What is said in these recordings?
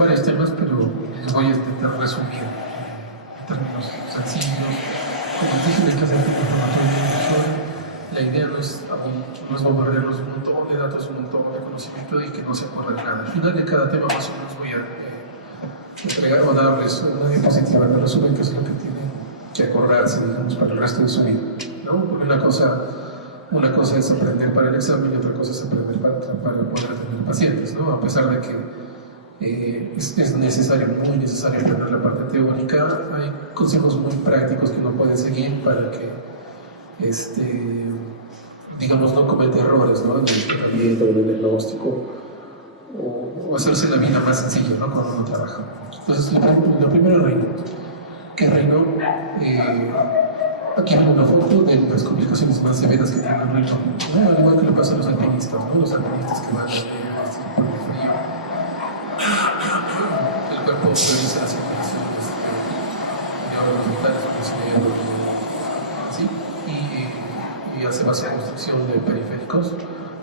varios temas, pero les voy a intentar resumir en términos sencillos. Como dije en el clase de la idea no es bombardearlos un montón de datos, un montón de conocimiento y que no se acuerden nada. Al final de cada tema más o menos voy a entregar o darles una diapositiva de resumen, que es lo que tienen que acordarse, digamos, para el resto de su vida, ¿no? Porque una cosa es aprender para el examen y otra cosa es aprender para poder atender pacientes, ¿no? A pesar de que es necesario, muy necesario aprender la parte teórica, hay consejos muy prácticos que uno puede seguir para que, digamos, no cometa errores, ¿no? En el tratamiento, en el diagnóstico, o hacerse la vida más sencilla, ¿no? Cuando uno trabaja. Entonces, lo primero es Reino. ¿Qué es Reino? Aquí hay una foto de las complicaciones más severas que tiene el Reino, ¿no? Al igual que le pasa a los alpinistas, ¿no? Los alpinistas que van por el frío. El cuerpo prioriza las circulaciones de órganos vitales, ¿sí? Y hace vasoconstricción de periféricos,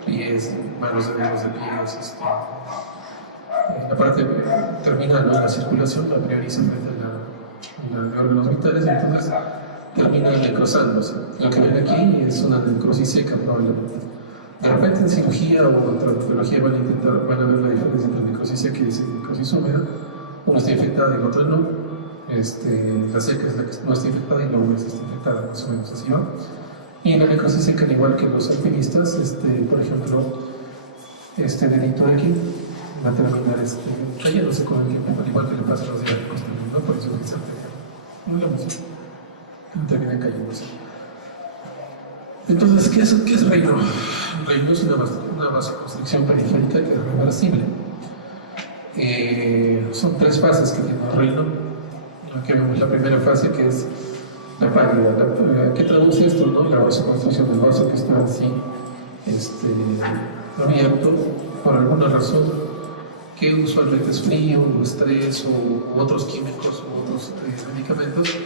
pies, manos, dedos de pies, la parte terminal, ¿no? La circulación la prioriza frente a la de órganos vitales, entonces termina necrosándose. Lo que ven aquí es una necrosis seca, probablemente. De repente en cirugía o en traumatología van a ver la diferencia entre necrosis seca y necrosis húmeda. Uno está infectada y el otro no. La seca es la que no está infectada y la húmeda está infectada, más o menos así va. Y en la necrosis seca, al igual que los alpinistas, por ejemplo, este dedito de aquí va a terminar cayéndose con el tiempo, al igual que le pasa a los diabéticos también, ¿no? Por eso es no la música, termina cayéndose. Entonces, ¿qué es Reino? Reino es una vasoconstricción periférica que es reversible. Son tres fases que tiene el Reino. Aquí vemos la primera fase, que es la pálida. ¿Qué traduce esto, no? La vasoconstricción del vaso que está así abierto por alguna razón, que usualmente es frío, o estrés, o otros químicos, o otros medicamentos,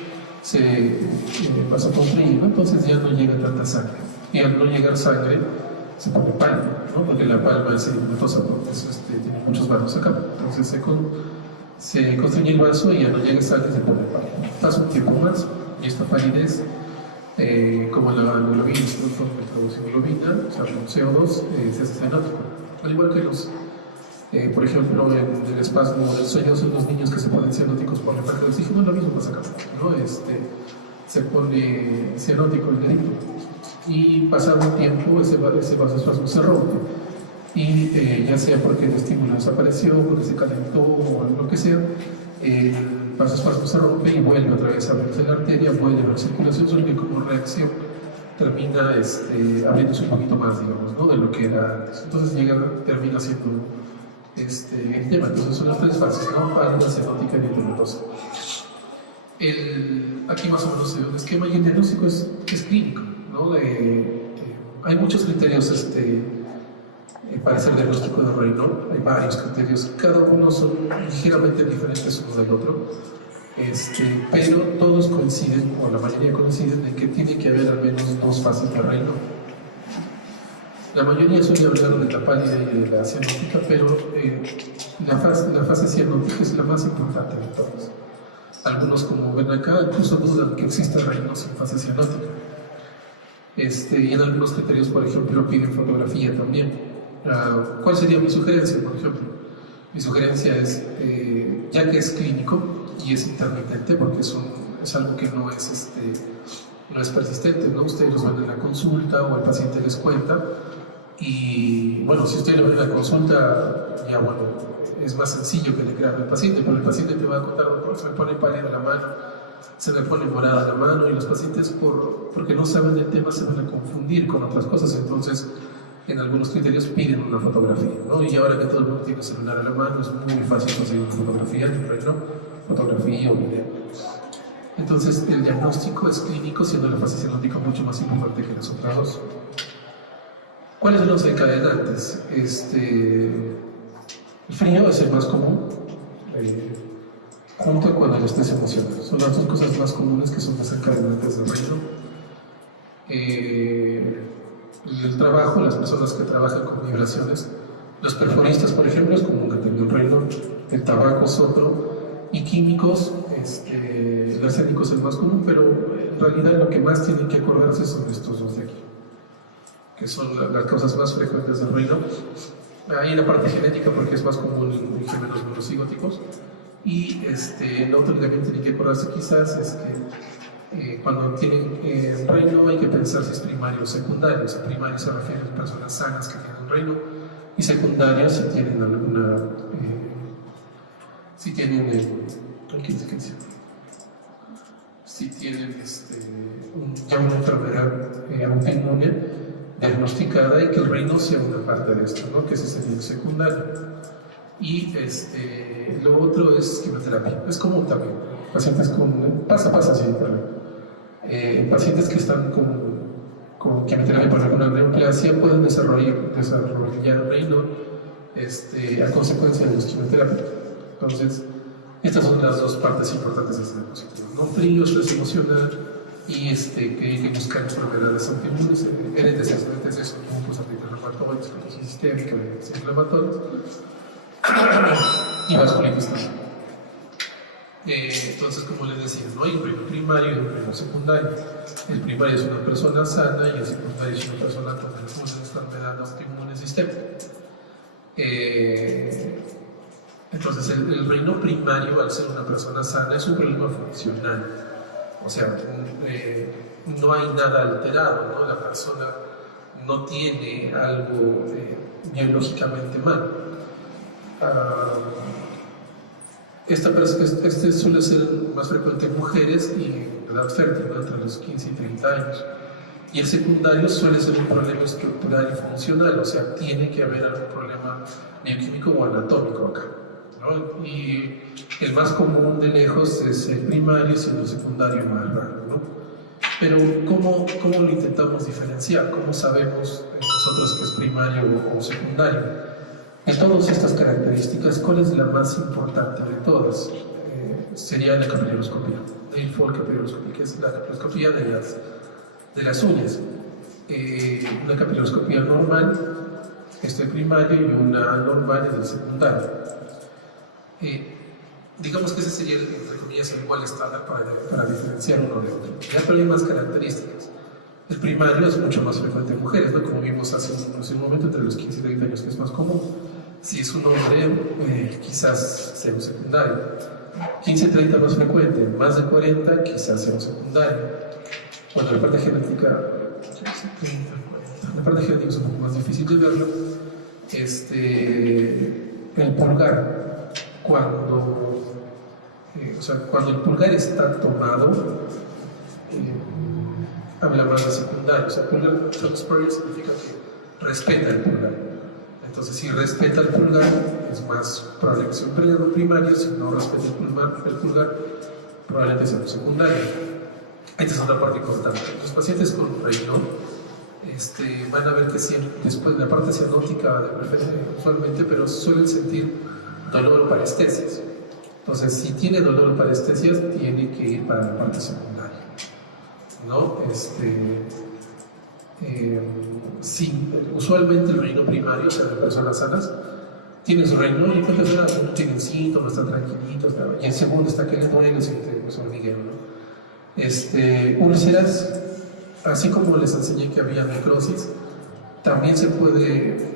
se vasoconstriye, ¿no? Entonces ya no llega tanta sangre. Y al no llegar sangre, se pone pálido, ¿no? Porque la palma es sedimatosa, porque tiene muchos vasos acá. Entonces se constriñe el vaso y ya no llega sangre, se pone pálido. Pasa un tiempo más, y esta palidez, como la hemoglobina es una forma de producir hemoglobina, o sea, con CO2, se hace cianótico. Al igual que por ejemplo, en el espasmo del sueño son los niños que se ponen cianóticos por la falta de oxígeno, lo mismo pasa acá, ¿no? Se pone cianótico el dedito y pasado un tiempo ese vasoespasmo se rompe y ya sea porque el estímulo desapareció, porque se calentó o lo que sea, el vasoespasmo se rompe y vuelve otra vez a abrirse la arteria, vuelve a la circulación, solo que como reacción termina abriéndose un poquito más, digamos, ¿no? De lo que era antes. Entonces termina siendo el tema. Entonces son las tres fases, ¿no? Pálida, cianótica y eritematosa. Aquí más o menos el esquema y el diagnóstico es clínico, ¿no? Hay muchos criterios para hacer diagnóstico de Reino, hay varios criterios, cada uno son ligeramente diferentes uno del otro, pero todos coinciden, o la mayoría coinciden, en que tiene que haber al menos dos fases de Reino. La mayoría suele hablar de la pálida y de la cianótica, pero la fase cianótica es la más importante de todas. Algunos, como ven acá, incluso dudan que exista Reino sin fase cianótica. Y en algunos criterios, por ejemplo, piden fotografía también. ¿Cuál sería mi sugerencia, por ejemplo? Mi sugerencia es, ya que es clínico y es intermitente, porque es algo que no es persistente, ¿no? Ustedes los ven en la consulta o el paciente les cuenta. Y bueno, si usted lo ve en la consulta, ya bueno, es más sencillo que le crean al paciente, pero el paciente te va a contar, se me pone pálida la mano, se me pone morada la mano, y los pacientes, porque no saben del tema, se van a confundir con otras cosas. Entonces, en algunos criterios piden una fotografía, ¿no? Y ahora que todo el mundo tiene celular a la mano, es muy fácil conseguir una fotografía, ¿no? Fotografía o video. Entonces, el diagnóstico es clínico, siendo la fase cianótica mucho más importante que las otras dos. ¿Cuáles son los desencadenantes? El frío es el más común, junto con el estrés emocional. Son las dos cosas más comunes que son desencadenantes del Reino. El trabajo, las personas que trabajan con vibraciones, los perforistas, por ejemplo, es común que tengan Reino. el tabaco es otro, y químicos, el arsénico es el más común, pero en realidad lo que más tienen que acordarse son estos dos de aquí, que son las causas más frecuentes del reino. Ahí la parte genética, porque es más común en gemelos monocigóticos. Y lo otro que también tienen que acordarse quizás es que cuando tienen reino hay que pensar si es primario o secundario. Si primario se refiere a personas sanas que tienen reino, y secundario si tienen alguna, si tienen, si tienen ya una enfermedad autoinmune diagnosticada y que el reino sea una parte de esto, ¿no? Que ese sería el secundario. Y lo otro es quimioterapia. Es común también. Pacientes con. Pasa, sí, pero. Pacientes que están con quimioterapia por alguna neoplasia pueden desarrollar reino a consecuencia de la quimioterapia. Entonces, estas son las dos partes importantes de este diapositivo, ¿no? Frío, estrés emocional y que hay que buscar enfermedades autoinmunes, NTCs, grupos antiinflamatorios, esclerosis sistémica, inflamatorios y vasculitis también. Entonces, como les decía, no hay un reino primario y un reino secundario. El primario es una persona sana y el secundario es una persona con alguna enfermedad autoinmune sistémica. Entonces, el reino primario, al ser una persona sana, es un reino funcional. O sea, no hay nada alterado, ¿no? La persona no tiene algo biológicamente mal. Este suele ser más frecuente en mujeres y en edad fértil, ¿no? Entre los 15 y 30 años. Y el secundario suele ser un problema estructural y funcional, o sea, tiene que haber algún problema bioquímico o anatómico acá, ¿no? Y el más común de lejos es el primario, siendo el secundario más raro, ¿no? Pero ¿cómo lo intentamos diferenciar? ¿Cómo sabemos nosotros que es primario o secundario? De todas estas características, ¿cuál es la más importante de todas? Sería la capiloscopía, el folk capiloscopía, que es la capiloscopía de las uñas. Una capiloscopía normal es del primario y una normal es del secundario. Digamos que ese sería, entre comillas, el igual estándar para diferenciar uno de otro. Ya pero hay más características. El primario es mucho más frecuente en mujeres, ¿no? Como vimos hace un momento, entre los 15 y 30 años, que es más común. Si es un hombre, quizás sea un secundario. 15-30 más frecuente, más de 40 quizás sea un secundario. Bueno, la parte genética es un poco más difícil de verlo. El pulgar, cuando el pulgar está tomado, habla más de secundario. O sea, pulgar transparent significa que respeta el pulgar. Entonces, si respeta el pulgar, es más probable que sea un primario. Si no respeta el pulgar, probablemente sea un secundario. Esta es otra parte importante. Los pacientes con reino van a ver que siempre, después de la parte cianótica, usualmente, pero suelen sentir dolor o parestesias. Entonces, si tiene dolor o parestesias, tiene que ir para la parte secundaria, ¿no? Usualmente el reino primario, o sea, de personas sanas, tiene su reino y pues no tienen síntomas, están tranquilitos, y el segundo está que le duele, siente hormigueo, ¿no? Úlceras, así como les enseñé que había necrosis, también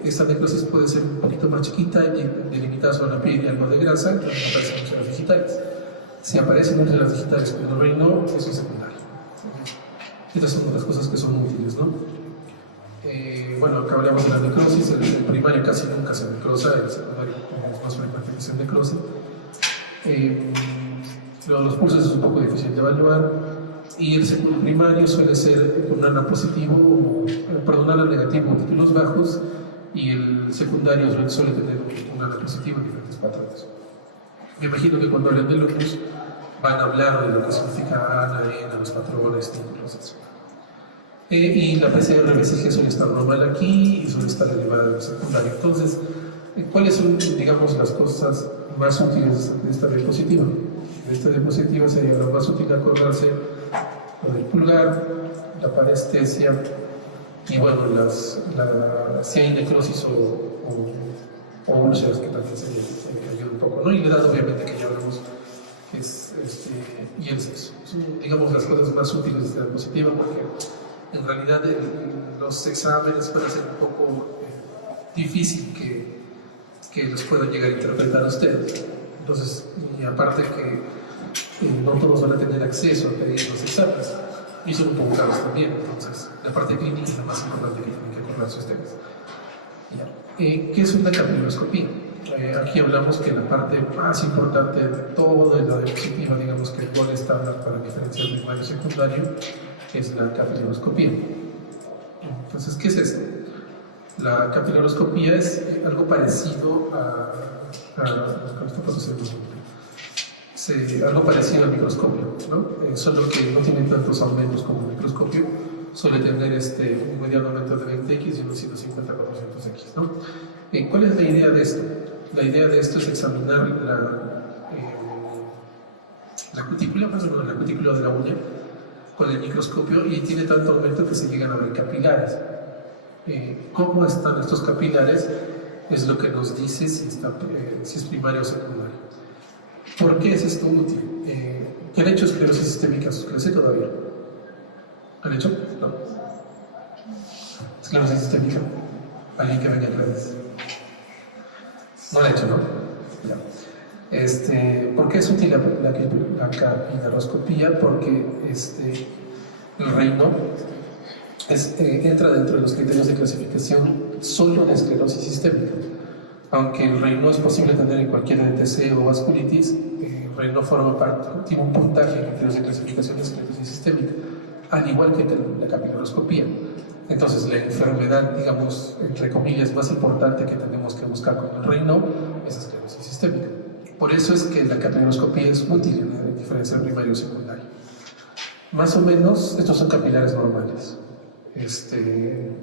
esta necrosis puede ser un poquito más chiquita y delimitada sobre la piel y algo de grasa, que aparecen úlceras digitales. Si aparecen úlceras digitales con el reino, eso es secundario. Estas son las cosas que son útiles, ¿no? Bueno, acá hablamos de la necrosis. El primario casi nunca se necrosa, el secundario es más frecuente que se necrose. Los pulsos es un poco difícil de evaluar, y el primario suele ser un ANA positivo, perdón, ANA negativo, títulos bajos, y el secundario suele tener un ANA positivo en diferentes patrones. Me imagino que cuando hablen de lupus van a hablar de lo que significa ANA, ENA, los patrones, títulos, etc. Y la PCR-BCG suele estar normal aquí y suele estar elevada en el secundario. Entonces, ¿cuáles son, digamos, las cosas más útiles de esta diapositiva? De esta diapositiva sería lo más útil acordarse del pulgar, la parestesia y, bueno, si hay necrosis o o unos ceros que también se ayuda un poco, ¿no? Y la edad, obviamente, que ya vemos que es, y el sexo. Son, digamos, las cosas más útiles de esta diapositiva, porque en realidad los exámenes pueden ser un poco difícil que los puedan llegar a interpretar a ustedes. Entonces, y aparte que no todos van a tener acceso a pedir los exámenes, y son un poco caros también. Entonces, la parte clínica es la más importante que tienen que acordarse ustedes. ¿Qué es una capiloscopía? Aquí hablamos que la parte más importante de toda la diapositiva, digamos que el gol estándar para diferenciar primario y secundario, es la capiloscopía. Entonces, ¿qué es esto? La capiloscopía es algo parecido algo parecido al microscopio, ¿no? Solo que no tiene tantos aumentos como el microscopio, suele tener un mediano aumento de 20x y unos 150 por 200x, ¿no? ¿Cuál es la idea de esto? La idea de esto es examinar la cutícula, más o menos la cutícula de la uña, con el microscopio, y tiene tanto aumento que se llegan a ver capilares. ¿Cómo están estos capilares? Es lo que nos dice si es primario o secundario. ¿Por qué es esto útil? ¿Qué han hecho esclerosis sistémica? ¿Crece todavía? ¿Han hecho? No. ¿Esclerosis sistémica? ¿Alguien que venga a clases? No lo ha hecho, ¿no? Ya. ¿Por qué es útil la capiloscopía? Porque el reino entra dentro de los criterios de clasificación solo de esclerosis sistémica. Aunque el reino es posible tener en cualquier ETC o vasculitis, el reino forma parte, tiene un puntaje en criterios de clasificación de esclerosis sistémica, al igual que la capiloscopía. Entonces, la enfermedad, digamos, entre comillas, más importante que tenemos que buscar con el reino es esclerosis sistémica. Por eso es que la capiloscopía es útil en diferenciar primario y secundario. Más o menos, estos son capilares normales,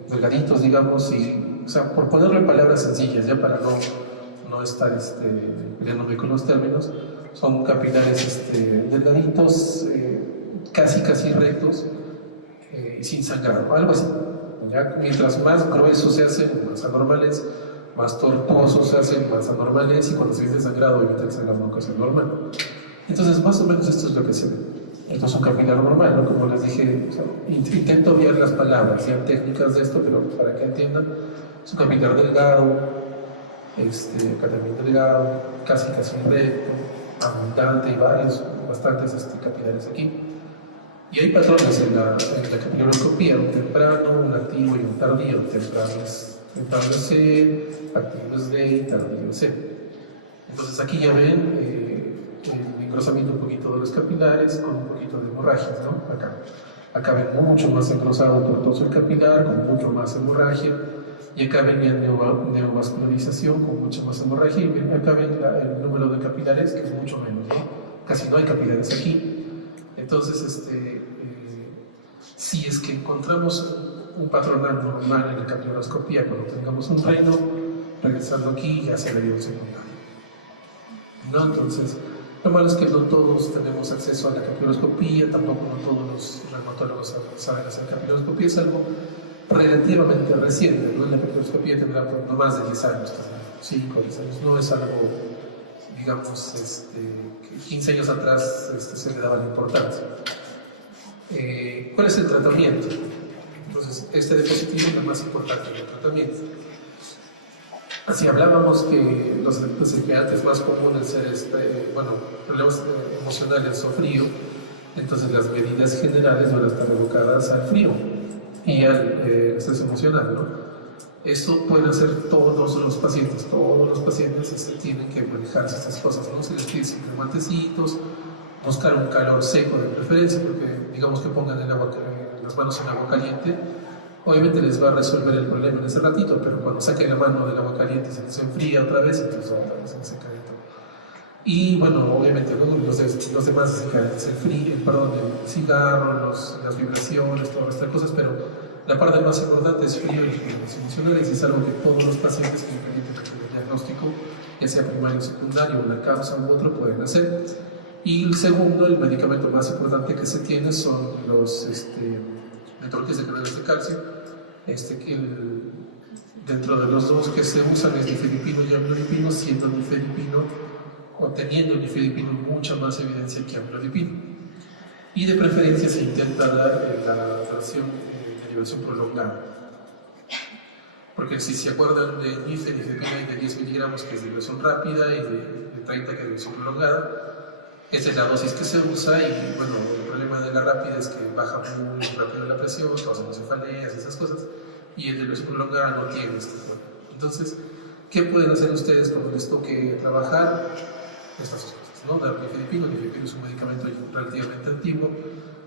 delgaditos, digamos, o sea, por ponerlo en palabras sencillas, ya para no estar peleándome con los términos, son capilares delgaditos, casi rectos, sin sangrado, algo así. ¿Ya? Mientras más gruesos se hacen, más anormales, más tortuosos se hacen, más anormales, y cuando se dice sangrado, evita el sangrado, que es normal. Entonces, más o menos esto es lo que se ve. Esto es un capilar normal, ¿no? Como les dije, o sea, intento obviar las palabras, sean técnicas de esto, pero para que entiendan, es un capilar delgado, acá también delgado, casi recto, abundante, y bastantes capilares aquí. Y hay patrones en la capiloscopía, un temprano, un activo y un tardío. Temprano es C, activo es D y tardío es C. Entonces aquí ya ven el engrosamiento un poquito de los capilares con un poquito de hemorragias, ¿no? Acá ven mucho más engrosado, tortuoso el capilar, con mucho más hemorragia, y acá ven ya neovascularización con mucha más hemorragia, y acá ven el número de capilares, que es mucho menos, ¿no? Casi no hay capilares aquí. Entonces, si es que encontramos un patrón normal en la capiloscopía cuando tengamos un reino, regresando aquí ya se vería un secundario, ¿no? Entonces, lo malo es que no todos tenemos acceso a la capiloscopía, tampoco no todos los reumatólogos saben hacer capiloscopía, es algo relativamente reciente, ¿no? La capiloscopía tendrá no más de 10 años, 5 o 10 años, no es algo, digamos, que 15 años atrás se le daba la importancia. ¿Cuál es el tratamiento? Entonces, diapositivo es lo más importante del tratamiento. Así hablábamos que los desempeñantes más comunes ser problemas emocionales o frío, entonces las medidas generales van a estar evocadas al frío y al estrés emocional, ¿no? Eso pueden hacer todos los pacientes tienen que manejarse estas cosas, ¿no? Se les pide siempre matecitos, buscar un calor seco de preferencia, porque digamos que pongan las manos en agua caliente, obviamente les va a resolver el problema en ese ratito, pero cuando saquen la mano del agua caliente se les enfría otra vez, entonces otra vez se les seca todo. Y bueno, obviamente, ¿no? los demás se secan el cigarro, las vibraciones, todas estas cosas, pero la parte más importante es frío y las emocionales, y es algo que todos los pacientes que implementan el diagnóstico, ya sea primario o secundario, una causa u otro, pueden hacer. Y el segundo, el medicamento más importante que se tiene son los bloques de canales de calcio, Dentro de los dos que se usan es nifedipino y amlodipino, siendo nifedipino o teniendo nifedipino mucha más evidencia que amlodipino. Y de preferencia se intenta dar la versión de derivación prolongada. Porque si se acuerdan de nifedipino hay de 10 miligramos que es de derivación rápida y de 30 que es de derivación prolongada. Esta es la dosis que se usa y bueno, el problema de la rápida es que baja muy rápido la presión, causa cefaleas y esas cosas, y el de derivación prolongada no tiene este problema. Entonces, ¿qué pueden hacer ustedes cuando les toque trabajar? Estas dos cosas, ¿no? Dar nifedipino. Nifedipino es un medicamento relativamente antiguo,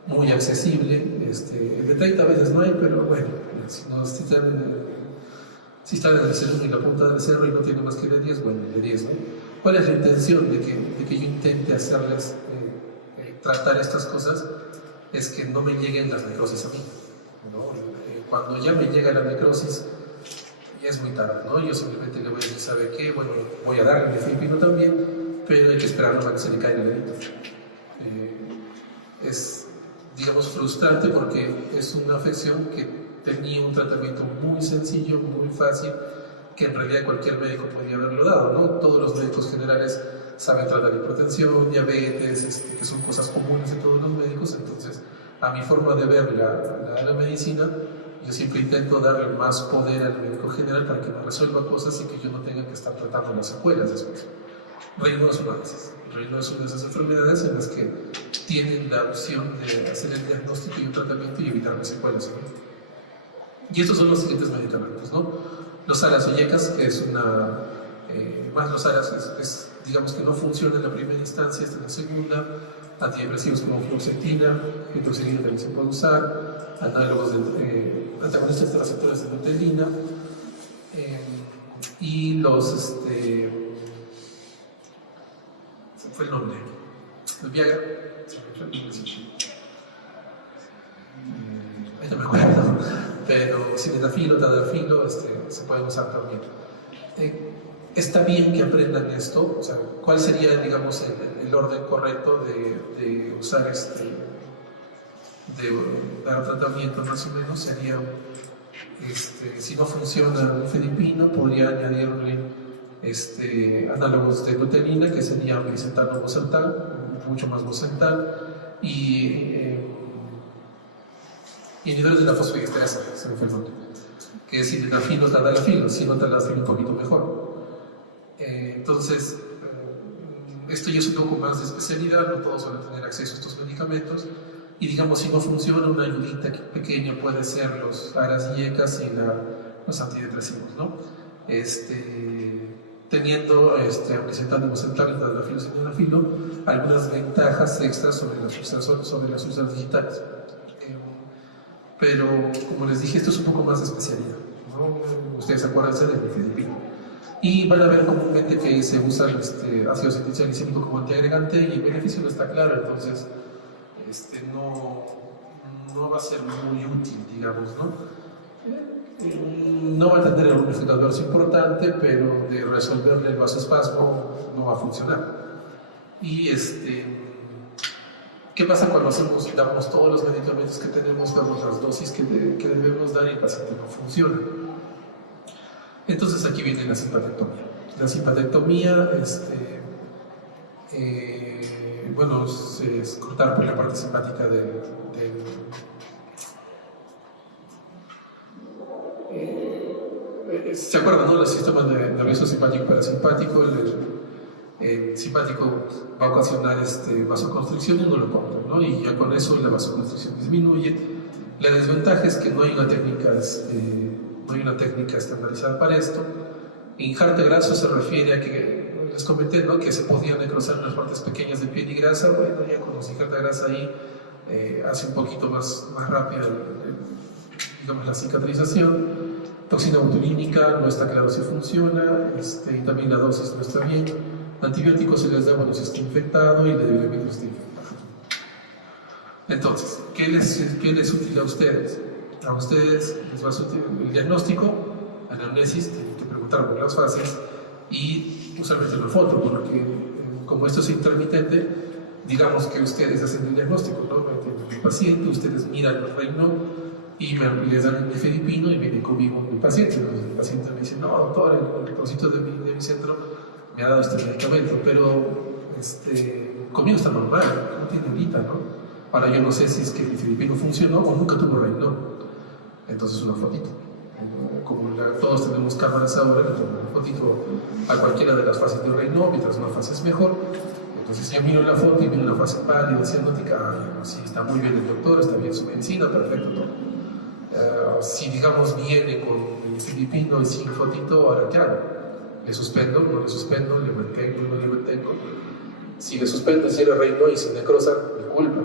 muy accesible. El de 30 veces no hay, pero bueno, si está en el cerro y la punta del cerro y no tiene más que de 10, bueno, de 10, ¿no? ¿Cuál es la intención de que yo intente hacerles tratar estas cosas? Es que no me lleguen las necrosis a mí, ¿no? Cuando ya me llega la necrosis, ya es muy tarde, ¿no? Yo simplemente le voy a decir, ¿sabe qué? Bueno, voy a darle nifedipino también, pero hay que esperarlo a que se le caiga el dedito. Es, digamos, frustrante porque es una afección que tenía un tratamiento muy sencillo, muy fácil, que en realidad cualquier médico podría haberlo dado, ¿no? Todos los médicos generales saben tratar hipertensión, diabetes, que son cosas comunes de todos los médicos. Entonces, a mi forma de ver la medicina, yo siempre intento darle más poder al médico general para que me resuelva cosas y que yo no tenga que estar tratando las secuelas después. Reino es una de esas. Reino es una de esas enfermedades en las que tienen la opción de hacer el diagnóstico y un tratamiento y evitar las secuelas, ¿no? Y estos son los siguientes medicamentos, ¿no? Los ARAs o YECAS, que es una... más los ARAs digamos que no funciona en la primera instancia, esta en la segunda. Antidepresivos como fluoxetina, hidroxilina también se puede usar, análogos antagonistas de receptores de nutelina, y los... se fue el nombre, el Viagra, se me fue el nombre, no me acuerdo, pero sildenafilo, tadalafilo, se pueden usar también. Está bien que aprendan esto, o sea, ¿cuál sería, digamos, el orden correcto de usar de dar tratamiento más o menos? Sería, si no funciona el nifedipino, podría añadirle análogos de nutelina, que serían glicetano bosental, mucho más bosental, y inhibidores de la fosfodiesterasa, se me fue el nombre, que es sildenafilo, tadalafilo, sildenafilo un poquito mejor. Entonces, esto ya es un poco más de especialidad, no todos van a tener acceso a estos medicamentos, y digamos, si no funciona, una ayudita pequeña puede ser los ARAs y YECAS y los antidepresivos, ¿no? Teniendo glicetano bosental y tadalafilo, sildenafilo, algunas ventajas extras sobre las sustancias digitales. Pero, como les dije, esto es un poco más de especialidad, ¿no? Ustedes acuérdense del nifedipino. Y van a ver comúnmente que se usa ácido acetilsalicílico como antiagregante y el beneficio no está claro, entonces no va a ser muy útil, digamos, ¿no? No va a tener algún efecto adverso importante, pero de resolverle el vasoespasmo no va a funcionar. Y ¿qué pasa cuando damos todos los medicamentos que tenemos, damos las dosis que debemos dar y el paciente no funciona? Entonces aquí viene la simpatectomía. La simpatectomía, bueno, es cortar por la parte simpática ¿se acuerdan, no? Los sistemas nervioso simpático y parasimpático. El simpático va a ocasionar vasoconstricción y no lo corta, ¿no? Y ya con eso la vasoconstricción disminuye. La desventaja es que no hay una técnica estandarizada para esto. Hincharte graso se refiere a que, les comenté, ¿no?, que se podían necrosar las partes pequeñas de piel y grasa. Bueno, ya con los hincharte grasa ahí hace un poquito más rápida digamos, la cicatrización. Toxina botulínica no está claro si funciona, y también la dosis no está bien. Antibióticos se les da cuando se está infectado y el debilitamiento está infectado. Entonces, ¿qué les útil a ustedes? A ustedes les va a ser el diagnóstico, anamnesis, tienen que preguntar por las fases y usualmente una foto, porque como esto es intermitente, digamos que ustedes hacen el diagnóstico, ¿no? El paciente, ustedes miran el reino, y les dan el filipino y viene conmigo mi paciente. Entonces, el paciente me dice, no, doctor, el doctorcito de mi centro me ha dado este medicamento, pero conmigo está normal, no tiene ahorita, ¿no? Ahora yo no sé si es que mi filipino funcionó o nunca tuvo Raynaud. Entonces una fotito. Como todos tenemos cámaras ahora, le tomo una fotito a cualquiera de las fases de Raynaud, mientras una fase es mejor. Entonces yo miro la foto y miro una fase pálida, cianótica, sí, está muy bien el doctor, está bien su medicina, perfecto todo. Si digamos viene con el filipino y sin fotito, ¿ahora qué hago? ¿Le suspendo? ¿No le suspendo? ¿Le mantengo? ¿No le mantengo? Si le suspendo, si era Raynaud y se necrosa, me culpa.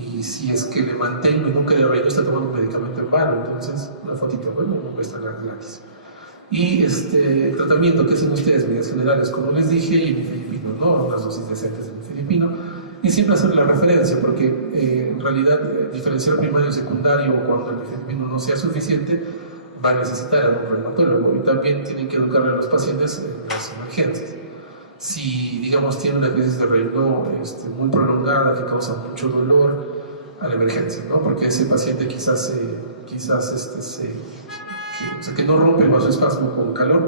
Y si es que le mantengo y nunca le Raynaud, está tomando un medicamento en vano. Entonces, una fotito, bueno, no cuesta nada gratis. Y el tratamiento que hacen ustedes, medidas generales, como les dije, y mi filipino, ¿no? Unas dosis decentes de mi filipino. Y siempre hacer la referencia, porque en realidad diferenciar primario y secundario, cuando el filipino no sea suficiente, va a necesitar a un reumatólogo. Y también tienen que educar a los pacientes en las emergencias. Si, digamos, tiene una crisis de Raynaud muy prolongada que causa mucho dolor, a la emergencia, ¿no? Porque ese paciente quizás que no rompe el vasoespasmo con calor,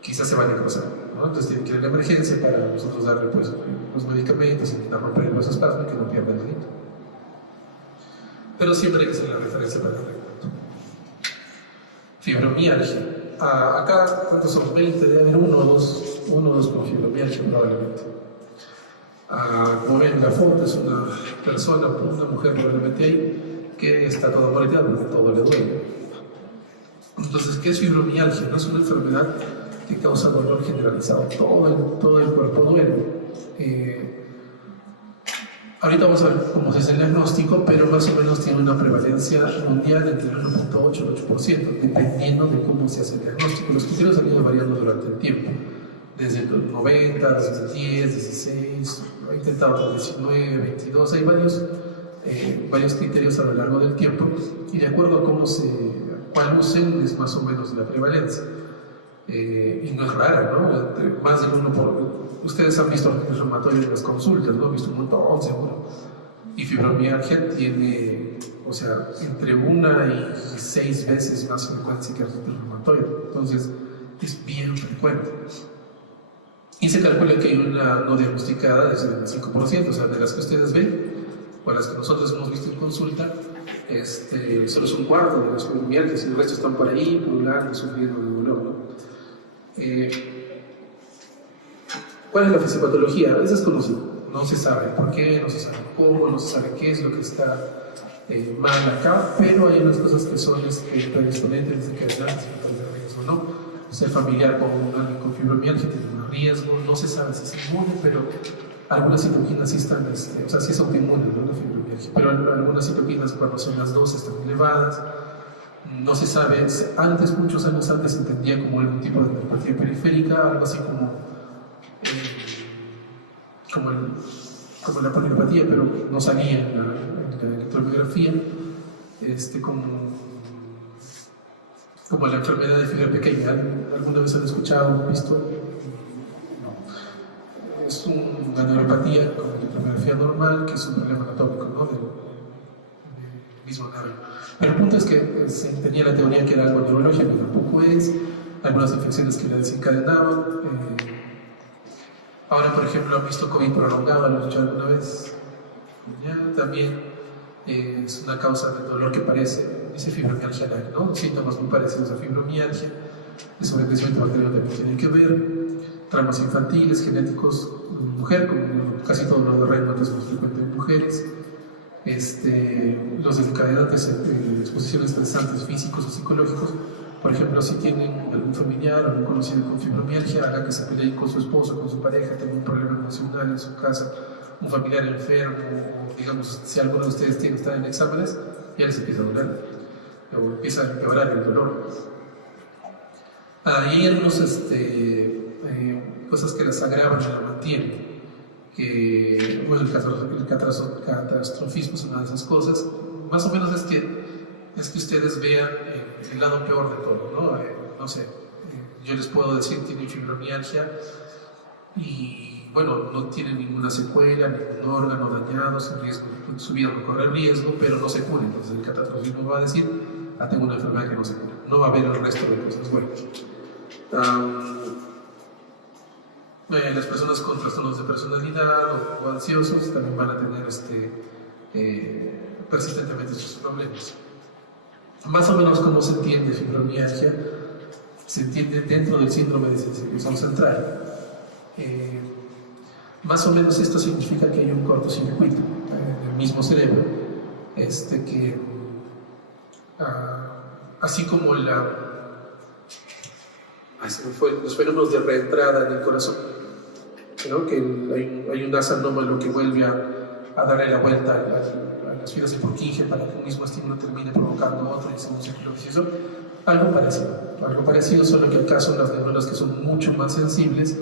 quizás se va a necrosar, ¿no? Entonces tiene que ir a la emergencia para nosotros darle pues, los medicamentos, intentar romper el vasoespasmo y que no pierda el ritmo. Pero siempre hay que hacer la referencia para el recuento. Fibromialgia. Acá, ¿cuántos son? 20, debe haber uno o dos con fibromialgia probablemente. Como ven en la foto, es una persona, una mujer probablemente ahí, que está toda moreteada porque todo le duele. Entonces, ¿qué es fibromialgia? No es una enfermedad que causa dolor generalizado, todo el cuerpo duele. Ahorita vamos a ver cómo se hace el diagnóstico, pero más o menos tiene una prevalencia mundial entre el 1.8 y el 8%, dependiendo de cómo se hace el diagnóstico. Los criterios han ido variando durante el tiempo, desde los 90, desde el 10, 16, he intentado hasta 19, 22, hay varios criterios a lo largo del tiempo, y de acuerdo a cuál usen es más o menos la prevalencia. Y no es rara, ¿no? Entre más del 1%. Ustedes han visto el reumatoide en las consultas, ¿no? Han visto un montón, seguro. Y fibromialgia tiene, o sea, entre 1 y 6 veces más frecuencia que el reumatoide. Entonces, es bien frecuente. Y se calcula que hay una no diagnosticada desde el 5%, o sea, de las que ustedes ven, o las que nosotros hemos visto en consulta, solo es un cuarto de las fibromialgias y el resto están por ahí, pululando, sufriendo de dolor, ¿no? ¿Cuál es la fisiopatología? A veces es conocido, no se sabe por qué, no se sabe cómo, no se sabe qué es lo que está mal acá, pero hay unas cosas que son predisponentes de que es riesgo, ¿no? Ser familiar con alguien con fibromialgia tiene un riesgo, no se sabe si es inmune, pero algunas citoquinas sí están, o sea, sí es autoinmune, ¿no? La fibromialgia, pero algunas citoquinas cuando son las dos están elevadas. No se sabe, muchos años antes se entendía como algún tipo de neuropatía periférica, algo así como la poliopatía, pero no salía en la electromiografía, como la enfermedad de fibra pequeña. ¿Alguna vez han escuchado o visto? No. Es una neuropatía con electromiografía normal, que es un problema anatómico, ¿no? Del mismo nervio. Pero el punto es que se tenía la teoría que era algo neurológico, que tampoco es, algunas infecciones que la desencadenaban. Ahora, por ejemplo, han visto COVID prolongado, ¿lo han escuchado alguna vez? Ya, también es una causa del dolor que dice fibromialgia, ¿no? Síntomas muy parecidos a fibromialgia, de sobrecrecimiento bacteriano también tienen que ver, traumas infantiles, genéticos, mujer, como casi todo lo de Raynaud es más frecuente en mujeres. Los desencadenantes de exposiciones estresantes físicos o psicológicos, por ejemplo, si tienen algún familiar o algún conocido con fibromialgia, haga que se peleen con su esposo, con su pareja, tenga un problema emocional en su casa, un familiar enfermo, digamos, si alguno de ustedes está en exámenes, ya les empieza a doler, o empieza a empeorar el dolor. Y hay algunas cosas que las agravan y la mantienen. Que, bueno, el catastrofismo es una de esas cosas. Más o menos es que ustedes vean el lado peor de todo, ¿no? No sé, yo les puedo decir, tienen fibromialgia y bueno, no tiene ninguna secuela, ningún órgano dañado, su vida no corre riesgo, pero no se cura. Entonces el catastrofismo va a decir, tengo una enfermedad que no se cura. No va a haber el resto de cosas buenas. Las personas con trastornos de personalidad o ansiosos también van a tener persistentemente sus problemas. Más o menos como se entiende fibromialgia, se entiende dentro del síndrome de sensibilización central. Más o menos esto significa que hay un cortocircuito en el mismo cerebro, que así como los fenómenos de reentrada en el corazón, ¿no? Que hay un gas anómalo que vuelve a darle la vuelta a las fibras de Purkinje para que un mismo estímulo termine provocando otro y es un círculo vicioso. Algo parecido, solo que acá son las neuronas que son mucho más sensibles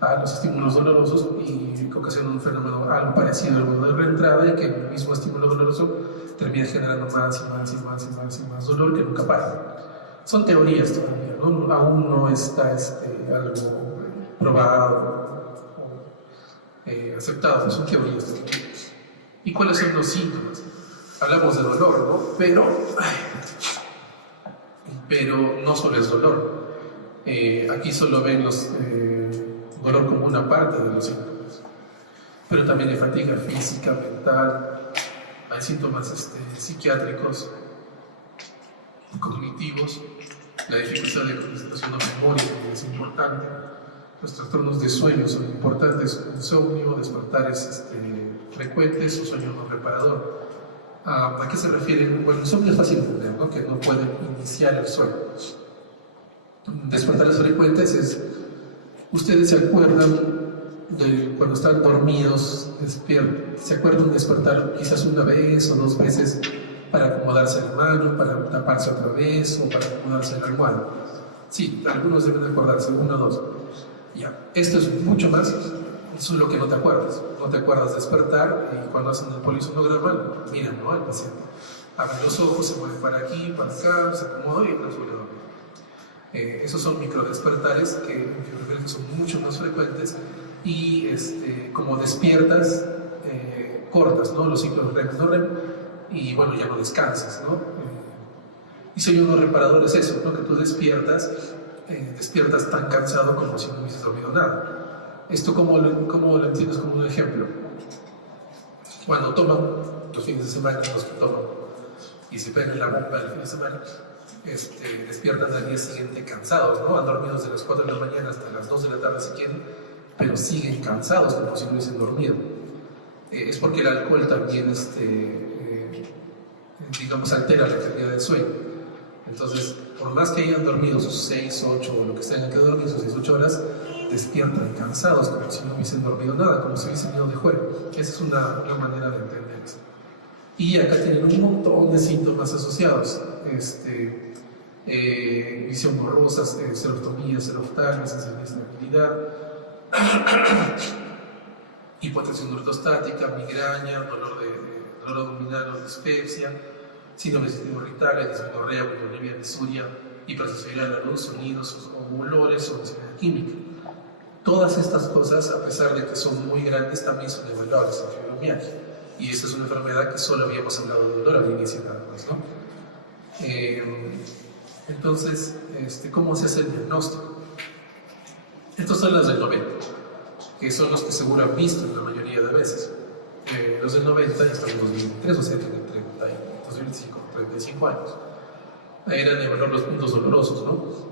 a los estímulos dolorosos y ocasionan un fenómeno algo parecido al modo de reentrada y que el mismo estímulo doloroso termina generando más y más dolor que nunca para. Son teorías todavía, ¿no? Aún no está algo probado aceptado, son teorías todavía. ¿Y cuáles son los síntomas? Hablamos de dolor, ¿no? Pero no solo es dolor. Aquí solo ven dolor como una parte de los síntomas. Pero también hay fatiga física, mental, hay síntomas psiquiátricos, cognitivos, la dificultad de concentración o memoria es importante, los trastornos de sueño son importantes, insomnio, despertares frecuentes o sueño no reparador. ¿A qué se refiere? Bueno, el insomnio es fácil de entender, ¿no? Que no pueden iniciar el sueño. Despertares frecuentes ustedes se acuerdan de cuando están dormidos, se acuerdan de despertar quizás una vez o dos veces para acomodarse la mano, para taparse otra vez o para acomodarse la almohada. Sí, algunos deben acordarse, uno o dos. Ya, esto es mucho más, eso es lo que no te acuerdas. No te acuerdas de despertar y cuando hacen el polisonograma, miran, ¿no? Al paciente. Abren los ojos, se mueven para aquí, para acá, se acomodan y no suele dormir. Esos son microdespertares que en fibromialgia son mucho más frecuentes y como despiertas, cortas, ¿no? Los ciclos REM, no REM, y bueno, ya no descansas, ¿no? Y sueño no reparador es eso, ¿no? Que tú despiertas tan cansado como si no hubieses dormido nada. Esto, ¿cómo lo entiendes como un ejemplo? Cuando toman los fines de semana, los que toman y se pegan la bomba el fin de semana, despiertan al día siguiente cansados, ¿no? Han dormido desde las 4 de la mañana hasta las 2 de la tarde si quieren, pero siguen cansados como si no hubiesen dormido. Es porque el alcohol también, digamos, altera la calidad del sueño. Entonces, por más que hayan dormido sus 6, 8 o lo que tengan que dormir, sus 6, 8 horas, despiertan cansados como si no hubiesen dormido nada, como si hubiesen ido de juego. Esa es una manera de entender esto. Y acá tienen un montón de síntomas asociados. Visión borrosa, serostomía, seroftalgia, inestabilidad, hipotensión ortostática, migraña, dolor abdominal o dispepsia, síndrome del sistema irritable, dismenorrea, bulimia, disuria, hipersensibilidad a la luz, sonidos o olores o sensibilidad química. Todas estas cosas, a pesar de que son muy grandes, también son evaluables en fibromialgia. Y esta es una enfermedad que solo habíamos hablado de dolor al inicio nada más, ¿no? Entonces, ¿cómo se hace el diagnóstico? Estos son los del 90, que son los que seguro han visto la mayoría de veces. Los del 90 ya están en 2023, o sea, tienen 35 años. Eran evaluar los puntos dolorosos, ¿no?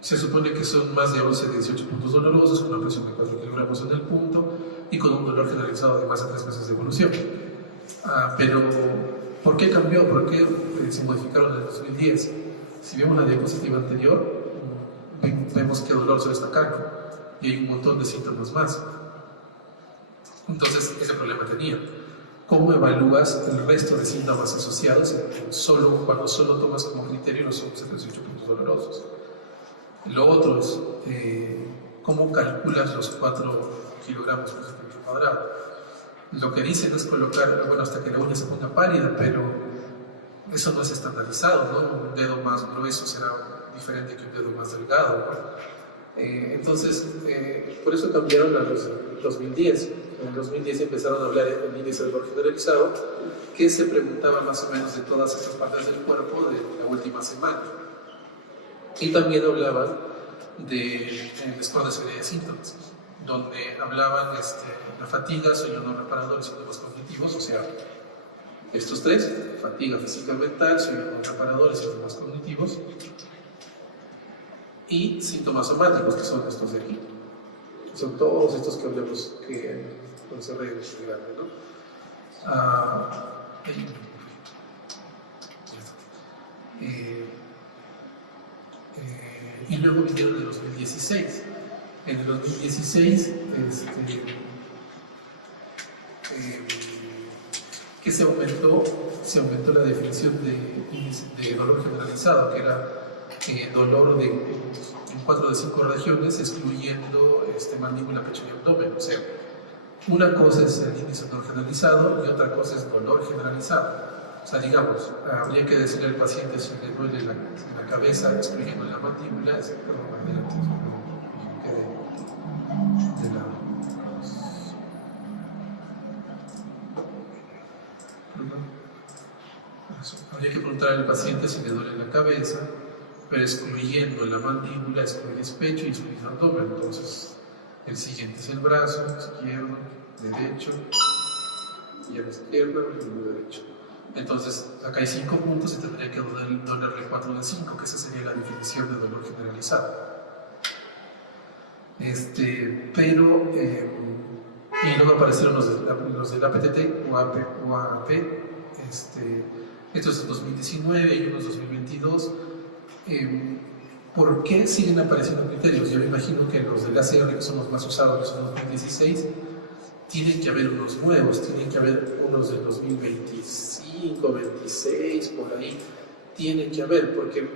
Se supone que son más de 11 de 18 puntos dolorosos, con una presión de 4 kilogramos en el punto y con un dolor generalizado de más de 3 meses de evolución. Pero, ¿por qué cambió? ¿Por qué se modificaron en el 2010? Si vemos la diapositiva anterior, vemos que el dolor se está destacando y hay un montón de síntomas más. Entonces, ese problema tenía. ¿Cómo evalúas el resto de síntomas asociados cuando solo tomas como criterio los 11 de 18 puntos dolorosos? Lo otro es, ¿cómo calculas los 4 kilogramos por centímetro cuadrado? Lo que dicen es colocar, bueno, hasta que la uña se ponga pálida, pero eso no es estandarizado, ¿no? Un dedo más grueso será diferente que un dedo más delgado, ¿no? Por eso cambiaron a los 2010. En el 2010 empezaron a hablar del índice de dolor generalizado, que se preguntaba más o menos de todas estas partes del cuerpo de la última semana. Y también hablaban del score de severidad de síntomas, donde hablaban la fatiga, sueño no reparador y síntomas cognitivos, o sea, estos tres: fatiga física y mental, sueño no reparador y síntomas cognitivos, y síntomas somáticos, que son estos de aquí. Son todos estos que hablamos, que el profesor Reyes es grande, ¿no? Y luego vinieron en el 2016. En el 2016, que se aumentó la definición de dolor generalizado, que era dolor en 4 de 5 regiones, excluyendo mandíbula, pecho y abdomen. O sea, una cosa es el índice de dolor generalizado y otra cosa es dolor generalizado. O sea, digamos, habría que decirle al paciente si le duele la cabeza, excluyendo la mandíbula, habría que preguntar al paciente si le duele la cabeza, pero excluyendo la mandíbula, excluyes pecho y excluyes abdomen. Entonces, el siguiente es el brazo izquierdo, derecho, y a la izquierda, el derecho. Entonces, acá hay 5 puntos y tendría que dolerle 4 de 5, que esa sería la definición de dolor generalizado. Y luego aparecieron los del APTT o AAP, estos en 2019 y unos 2022. ¿Por qué siguen apareciendo criterios? Yo me imagino que los del ACR, que son los más usados, que son los 2016, tienen que haber unos nuevos, tienen que haber unos del 2025, 26, por ahí, tienen que haber, porque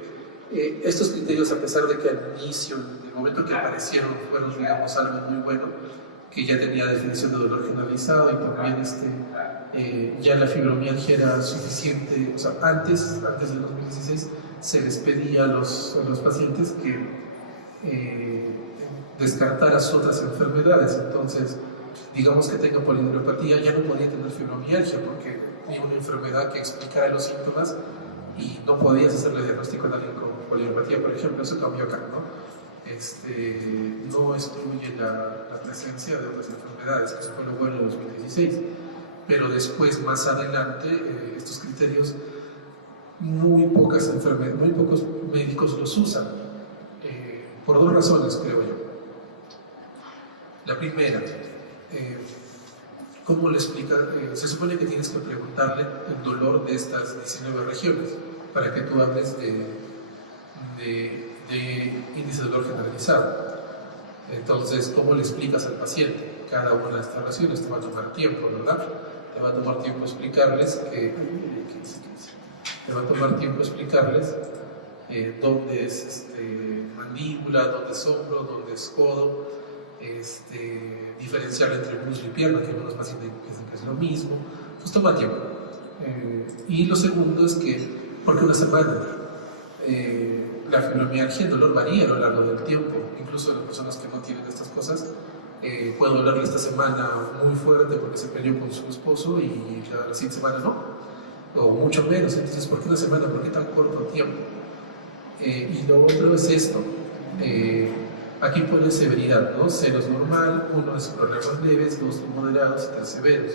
estos criterios, a pesar de que al inicio, en el momento que aparecieron, fueron, digamos, algo muy bueno, que ya tenía definición de dolor generalizado y también ya la fibromialgia era suficiente. O sea, antes del 2016 se les pedía a los pacientes que descartaras otras enfermedades. Entonces, digamos que tenga polineuropatía, ya no podía tener fibromialgia porque tenía una enfermedad que explicara los síntomas y no podías hacerle diagnóstico a alguien con polineuropatía, por ejemplo. Eso cambió acá, ¿no? No excluye la presencia de otras enfermedades, que eso fue lo bueno en 2016, pero después, más adelante, estos criterios muy pocos médicos los usan, por 2 razones, creo yo. La primera, ¿cómo le explica? Se supone que tienes que preguntarle el dolor de estas 19 regiones para que tú hables de índice de dolor generalizado. Entonces, ¿cómo le explicas al paciente cada una de estas regiones? Te va a tomar tiempo, ¿verdad? Te va a tomar tiempo explicarles dónde es mandíbula, dónde es hombro, dónde es codo, diferenciar entre muslo y pierna, que algunos pacientes piensan que es lo mismo. Pues toma tiempo. Y lo segundo es que, porque una semana, la fibromialgia, el dolor varía a lo largo del tiempo. Incluso las personas que no tienen estas cosas, puede dolerle esta semana muy fuerte porque se peleó con su esposo y la siguiente semana no, o mucho menos. Entonces, ¿por qué una semana? ¿Por qué tan corto tiempo? Y lo otro es esto. Aquí pone severidad, ¿no? 0 es normal, 1 es problemas leves, 2 moderados y 3 severos.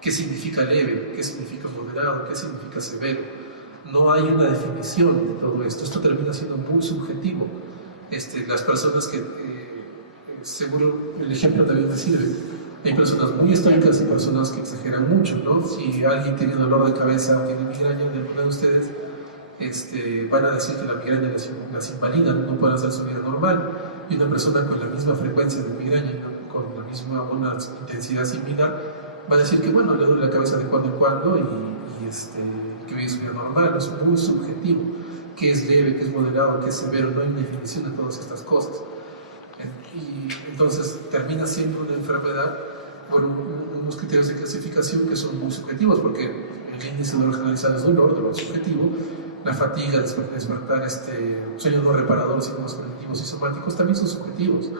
¿Qué significa leve? ¿Qué significa moderado? ¿Qué significa severo? No hay una definición de todo esto. Esto termina siendo muy subjetivo. Las personas que, seguro el ejemplo también te sirve. Hay personas muy estoicas y personas que exageran mucho, ¿no? Si alguien tiene dolor de cabeza o tiene migraña, de alguna de ustedes, van a decir que la migraña las invalida, no pueden hacer su vida normal. Y una persona con la misma frecuencia de migraña, con la misma una intensidad similar, va a decir que, bueno, le duele la cabeza de cuando en cuando y que vive su vida normal. Es muy subjetivo. ¿Qué es leve, qué es moderado, qué es severo? No hay una definición de todas estas cosas. Y entonces termina siendo una enfermedad por unos criterios de clasificación que son muy subjetivos, porque el índice de dolor generalizado es dolor subjetivo, la fatiga, despertar sueños no reparadores, signos cognitivos y somáticos también son subjetivos.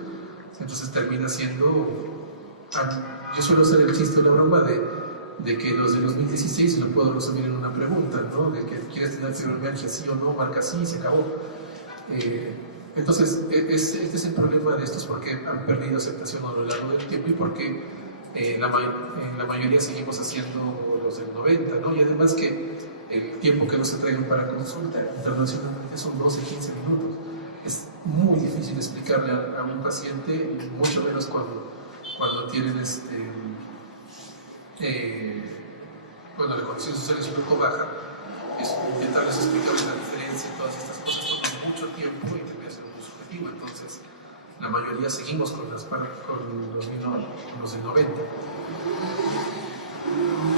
Entonces termina siendo, yo suelo hacer el chiste o la broma de que los de 2016 lo puedo resumir en una pregunta, ¿no? De que quieres tener fibromialgia, sí o no, marca sí y se acabó. Entonces, este es el problema de estos, porque han perdido aceptación a lo largo del tiempo y porque en la mayoría seguimos haciendo los del 90, ¿no? Y además que el tiempo que nos entregan para consulta internacionalmente son 12, 15 minutos. Es muy difícil explicarle a un paciente, mucho menos cuando tienen la condición social es un poco baja, es intentarles explicarles la diferencia y todas estas cosas toma mucho tiempo y termina siendo muy subjetivo. Entonces, la mayoría seguimos con los del 90.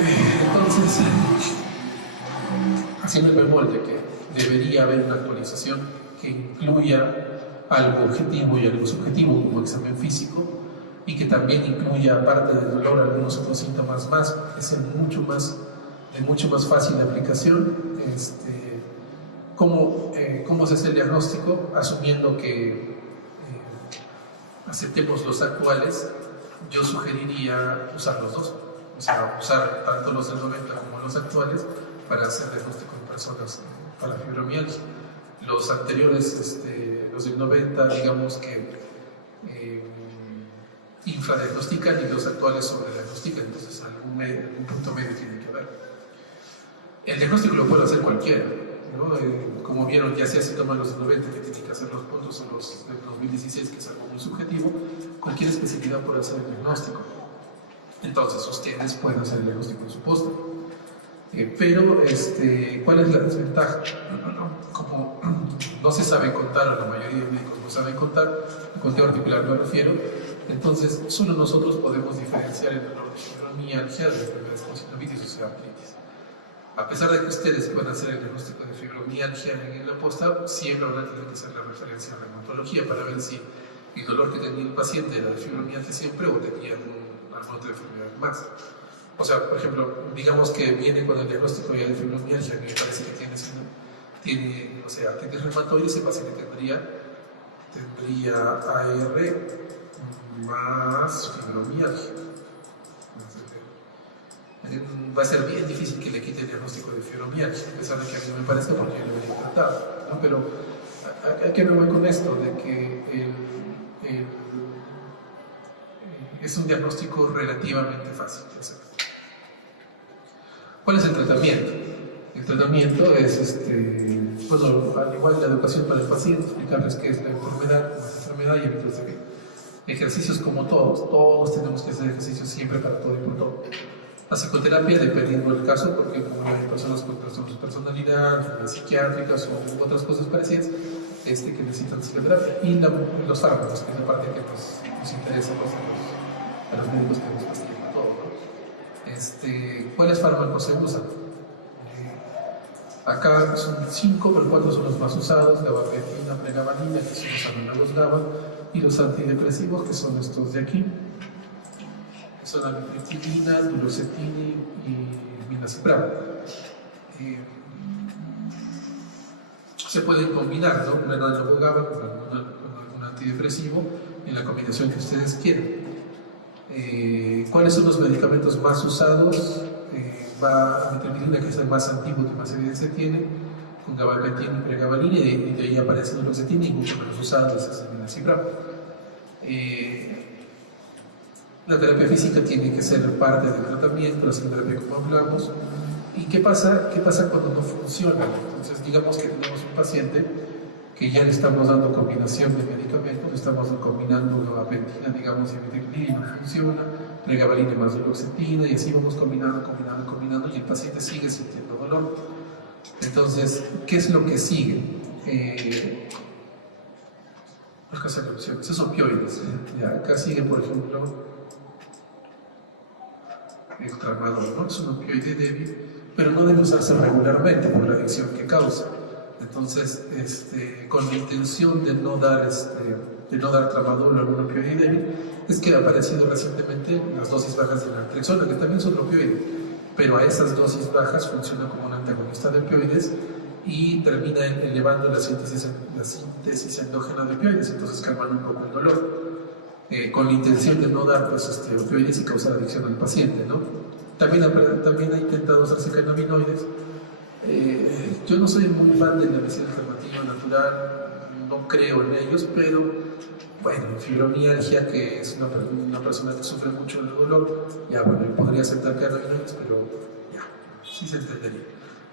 Entonces, haciendo el bemol de que debería haber una actualización que incluya algo objetivo y algo subjetivo como examen físico, y que también incluya, aparte del dolor, algunos otros síntomas más, es de mucho más fácil aplicación. ¿Cómo se hace el diagnóstico? Asumiendo que aceptemos los actuales, yo sugeriría usar los dos, o sea, usar tanto los del 90 como los actuales para hacer diagnóstico en personas para fibromialgia. Los anteriores, los del 90, digamos que infradiagnostican y los actuales sobrediagnostican, entonces algún punto medio tiene que haber. El diagnóstico lo puede hacer cualquiera, ¿no? Como vieron, ya sea si toman los 90 que tienen que hacer los puntos o los del 2016 que es algo muy subjetivo, cualquier especialidad puede hacer el diagnóstico. Entonces ustedes pueden hacer el diagnóstico en su póster. Pero, ¿cuál es la desventaja? Como no se sabe contar, o la mayoría de médicos no saben contar, conteo articular me refiero, entonces solo nosotros podemos diferenciar el dolor de fibromialgia de enfermedades como sinovitis o cerebritis. A pesar de que ustedes puedan hacer el diagnóstico de fibromialgia en la posta, siempre van a tener que hacer la referencia a la reumatología para ver si el dolor que tenía el paciente era de fibromialgia siempre o tenía alguna otra enfermedad más. O sea, por ejemplo, digamos que viene con el diagnóstico ya de fibromialgia, que parece que tiene reumatoide, ese paciente tendría AR más fibromialgia. Va a ser bien difícil que le quite el diagnóstico de fibromialgia, a pesar de que a mí no me parezca porque yo lo he intentado, ¿no? Pero ¿a qué me voy con esto? De que es un diagnóstico relativamente fácil de hacer. ¿Cuál es el tratamiento? El tratamiento es, al igual la educación para el paciente, explicarles qué es la enfermedad y evitar de ejercicios como todos tenemos que hacer ejercicios siempre para todo y por todo. La psicoterapia, dependiendo del caso, porque como hay personas con trastornos de personalidad, enfermedades psiquiátricas o otras cosas parecidas, que necesitan psicoterapia, y los fármacos, que es la parte que nos interesa a los médicos que nos pastillan todo, ¿no? ¿Cuáles fármacos se usan? Acá son 5, pero 4 son los más usados: gabapentina, pregabalina, que son los análogos GABA, y los antidepresivos, que son estos de aquí, que son amitriptilina, duloxetina y milnacipran. Se pueden combinar, ¿no? Un análogo GABA con algún antidepresivo en la combinación que ustedes quieran. ¿Cuáles son los medicamentos más usados? Va amitriptilina, que es el más antiguo, que más evidencia tiene, con gabapentina y pregabalina, y de ahí aparece duloxetina, y mucho menos usado es el milnacipran. La terapia física tiene que ser parte del tratamiento, la psicoterapia como hablamos. ¿Y qué pasa cuando no funciona? Entonces, digamos que tenemos un paciente que ya le estamos dando combinación de medicamentos, le estamos combinando gabapentina, digamos, y amitriptilina, no funciona, pregabalina más duloxetina, y así vamos combinando, y el paciente sigue sintiendo dolor. Entonces, ¿qué es lo que sigue? Esos opioides. Acá sigue, por ejemplo, el tramadol, ¿no? Es un opioide débil, pero no debe usarse regularmente por la adicción que causa. Entonces, con la intención de no dar tramadol o algún opioide débil, es que ha aparecido recientemente las dosis bajas de la naltrexona, que también son opioides, pero a esas dosis bajas funciona como un antagonista de opioides y termina elevando la síntesis endógena de opioides, entonces calmando un poco el dolor, con la intención de no dar pues, opioides y causar adicción al paciente, ¿no? También ha intentado usarse cannabinoides. Yo no soy muy fan de la medicina alternativa natural, no creo en ellos, pero bueno, fibromialgia, que es una persona que sufre mucho de dolor, ya bueno, podría aceptar cannabinoides, pero ya, sí se entendería.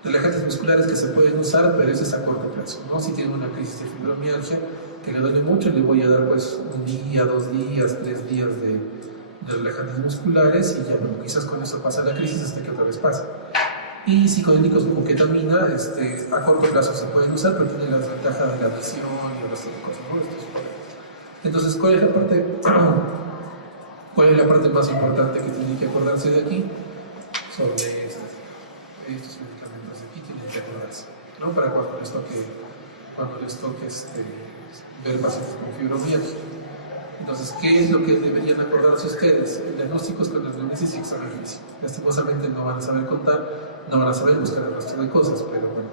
Relajantes musculares que se pueden usar, pero eso es a corto plazo, ¿no? Si tiene una crisis de fibromialgia que le duele mucho, le voy a dar pues 1 día, 2 días, 3 días de relajantes musculares y ya, bueno, quizás con eso pasa la crisis hasta que otra vez pasa. Y psicodélicos como ketamina, a corto plazo se pueden usar, pero tienen la desventaja de la adicción y otras cosas, ¿no? Entonces, ¿cuál es la parte más importante que tienen que acordarse de aquí? Sobre estos medicamentos de aquí tienen que acordarse, ¿no? Para cuando les toque ver pacientes con fibromialgia. Entonces, ¿qué es lo que deberían acordarse ustedes? El diagnóstico es con anamnesis y examen físico. Lastimosamente no van a saber contar, no van a saber buscar el resto de cosas, pero bueno.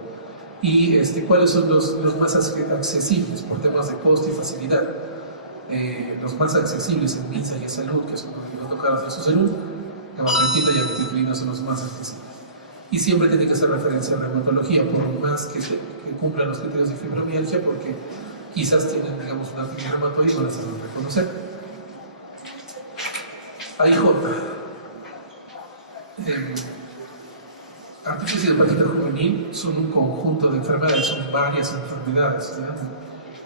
Y ¿cuáles son los más accesibles por temas de costo y facilidad? Los más accesibles en MINSA y en salud, que son los que van a tocar hacia su salud, gabapentina y amitriptilina son los más accesibles. Y siempre tiene que hacer referencia a reumatología, por más que cumplan los criterios de fibromialgia, porque quizás tienen, digamos, una artritis reumatoide y no la saben reconocer. AIJ. Artritis idiopática juvenil son un conjunto de enfermedades, son varias enfermedades, ¿verdad?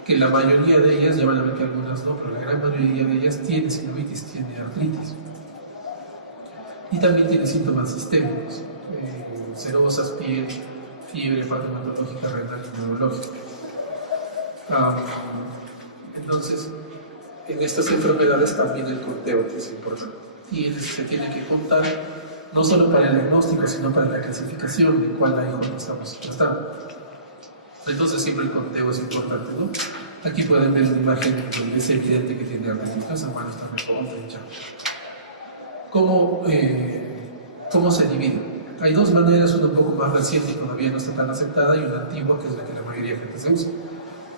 Que la mayoría de ellas, ya van a ver que algunas no, pero la gran mayoría de ellas tiene sinovitis, tiene artritis. Y también tiene síntomas sistémicos, cerosas, piel, fiebre, parte hematológica, renal y neurológica. Entonces, en estas enfermedades también el conteo es importante. Y se tiene que contar no solo para el diagnóstico, sino para la clasificación de cuál AIJ estamos tratando. Entonces siempre el conteo es importante, ¿no? Aquí pueden ver una imagen donde es evidente que tiene artritis, esa mano está mejor hinchada. ¿Cómo se divide? Hay dos maneras, una un poco más reciente y todavía no está tan aceptada, y una antigua, que es la que la mayoría de gente se usa.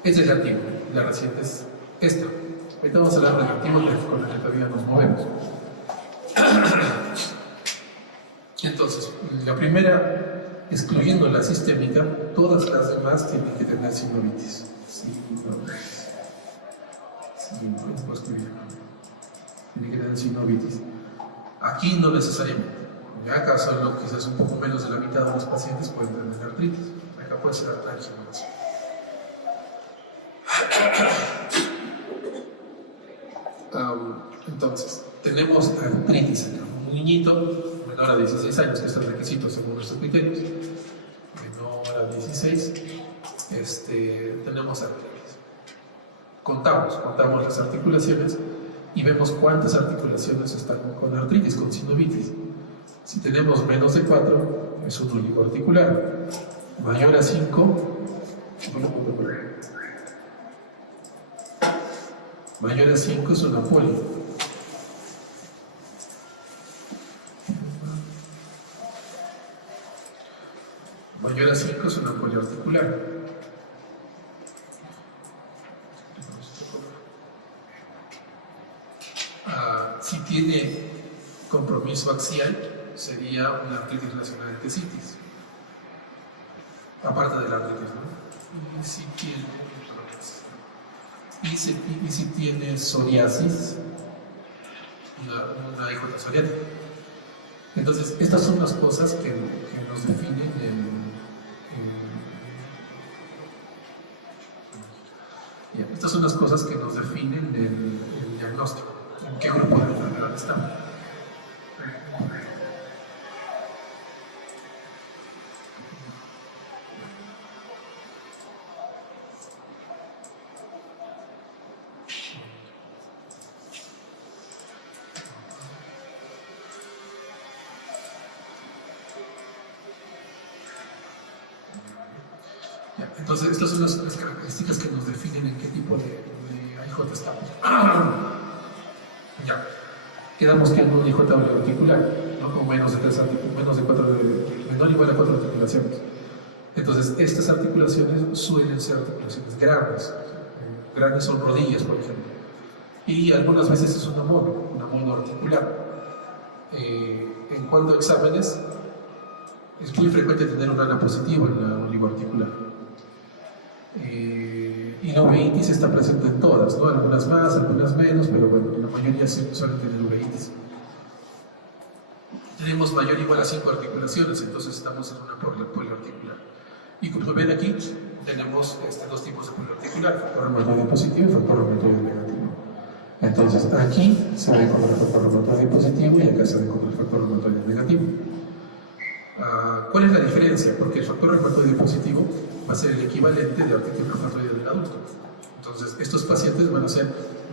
Esta es la antigua, la reciente es esta. Ahorita vamos a hablar de la antigua, con la que todavía nos movemos. Entonces, la primera, excluyendo la sistémica, todas las demás tienen que tener sinovitis. Tienen que tener sinovitis. Aquí no necesariamente. Acá solo quizás un poco menos de la mitad de los pacientes pueden tener artritis. Acá puede ser artritis nomás. Entonces, tenemos artritis acá. Un niñito menor a 16 años, que es el requisito según nuestros criterios, menor a 16, tenemos artritis. Contamos las articulaciones y vemos cuántas articulaciones están con artritis, con sinovitis. Si tenemos menos de 4, es un oligoarticular. Mayor a 5, mayor a 5 es una poli. Mayor a 5 es una poliarticular. Si tiene compromiso axial, sería una artritis relacionada a tecitis, aparte de la artritis, ¿no? Y si tiene psoriasis, una IJ psoriática. Entonces, estas son las cosas que nos definen estas son las cosas que nos definen el diagnóstico, en qué grupo de enfermedad estamos. Entonces, estas son las características que nos definen en qué tipo de AIJ estamos. Ya. Quedamos que en un AIJ articular, ¿no? Con menos de 4, menor o igual a 4 articulaciones. Entonces, estas articulaciones suelen ser articulaciones grandes. Grandes son rodillas, por ejemplo. Y algunas veces es un amono articular. En cuanto a exámenes, es muy frecuente tener un ANA positivo en la oligoarticular. Y la uveitis está presente en todas, ¿no? Algunas más, algunas menos, pero bueno, la mayoría suelen tener uveitis. Tenemos mayor o igual a 5 articulaciones, entonces estamos en una poliarticular. Y como ven aquí, tenemos dos tipos de poliarticular, factor reumatoide positivo y factor reumatoide negativo. Entonces aquí se ve con el factor reumatoide positivo y acá se ve con el factor reumatoide negativo. ¿Cuál es la diferencia? Porque el factor reumatoide positivo va a ser el equivalente de artritis reumatoide del adulto. Entonces estos pacientes van a ser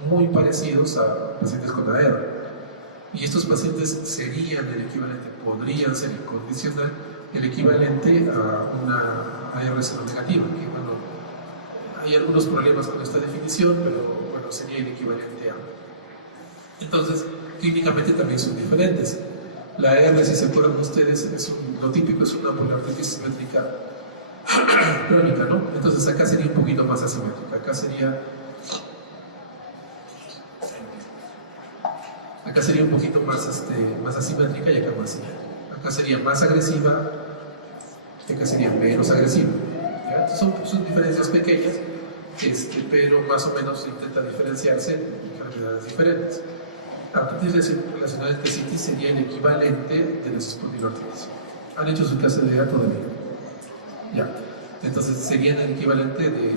muy parecidos a pacientes con AR. Y estos pacientes serían el equivalente, podrían ser incondicional, el equivalente a una AR seronegativa, que bueno, hay algunos problemas con esta definición, pero bueno, sería el equivalente a. Entonces, clínicamente también son diferentes. La AR, si se acuerdan ustedes, lo típico es una poliartritis simétrica crónica, ¿no? Entonces acá sería un poquito más asimétrica, acá sería un poquito más asimétrica y acá más simétrica. Acá sería más agresiva y acá sería menos agresiva. Son diferencias pequeñas, pero más o menos intenta diferenciarse en enfermedades diferentes. Artritis relacionada a especitis sería el equivalente de las espondiloartritis. ¿Han hecho su clase de EA todavía? Ya. Entonces serían el equivalente de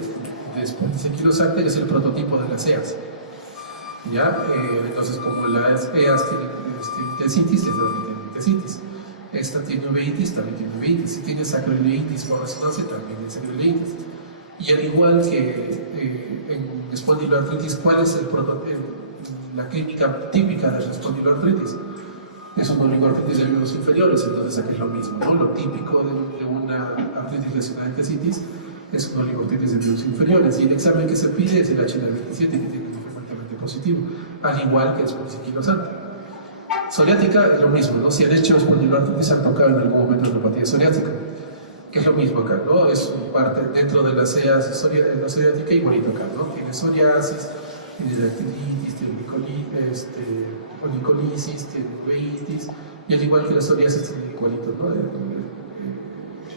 espondilitis anquilosante, que es el prototipo de las EAS. ¿Ya? Entonces, como las EAS tienen tecitis, esta también tiene tecitis. Esta tiene uveitis, también tiene uveitis. Si tiene sacroileitis por resonancia, también tiene sacroileitis. Y al igual que en espondiloartritis, ¿cuál es la clínica típica de la espondiloartritis? Es una oligoartritis de miembros inferiores, entonces aquí es lo mismo, ¿no? Lo típico de una artritis lesionada en tecitis es una oligoartritis de miembros inferiores. Y el examen que se pide es el HLA-27, que tiene que ser frecuentemente positivo, al igual que el espondiloartritis. Psoriática es lo mismo, ¿no? Si han hecho espondiloartritis, han tocado en algún momento neuropatía psoriática, que es lo mismo acá, ¿no? Es parte dentro de las EAS la psoriática igualito acá, ¿no? Tiene psoriasis, tiene dactilitis, tiene onicolisis, tiene uveitis, y al igual que la psoriasis tiene igualito, ¿no?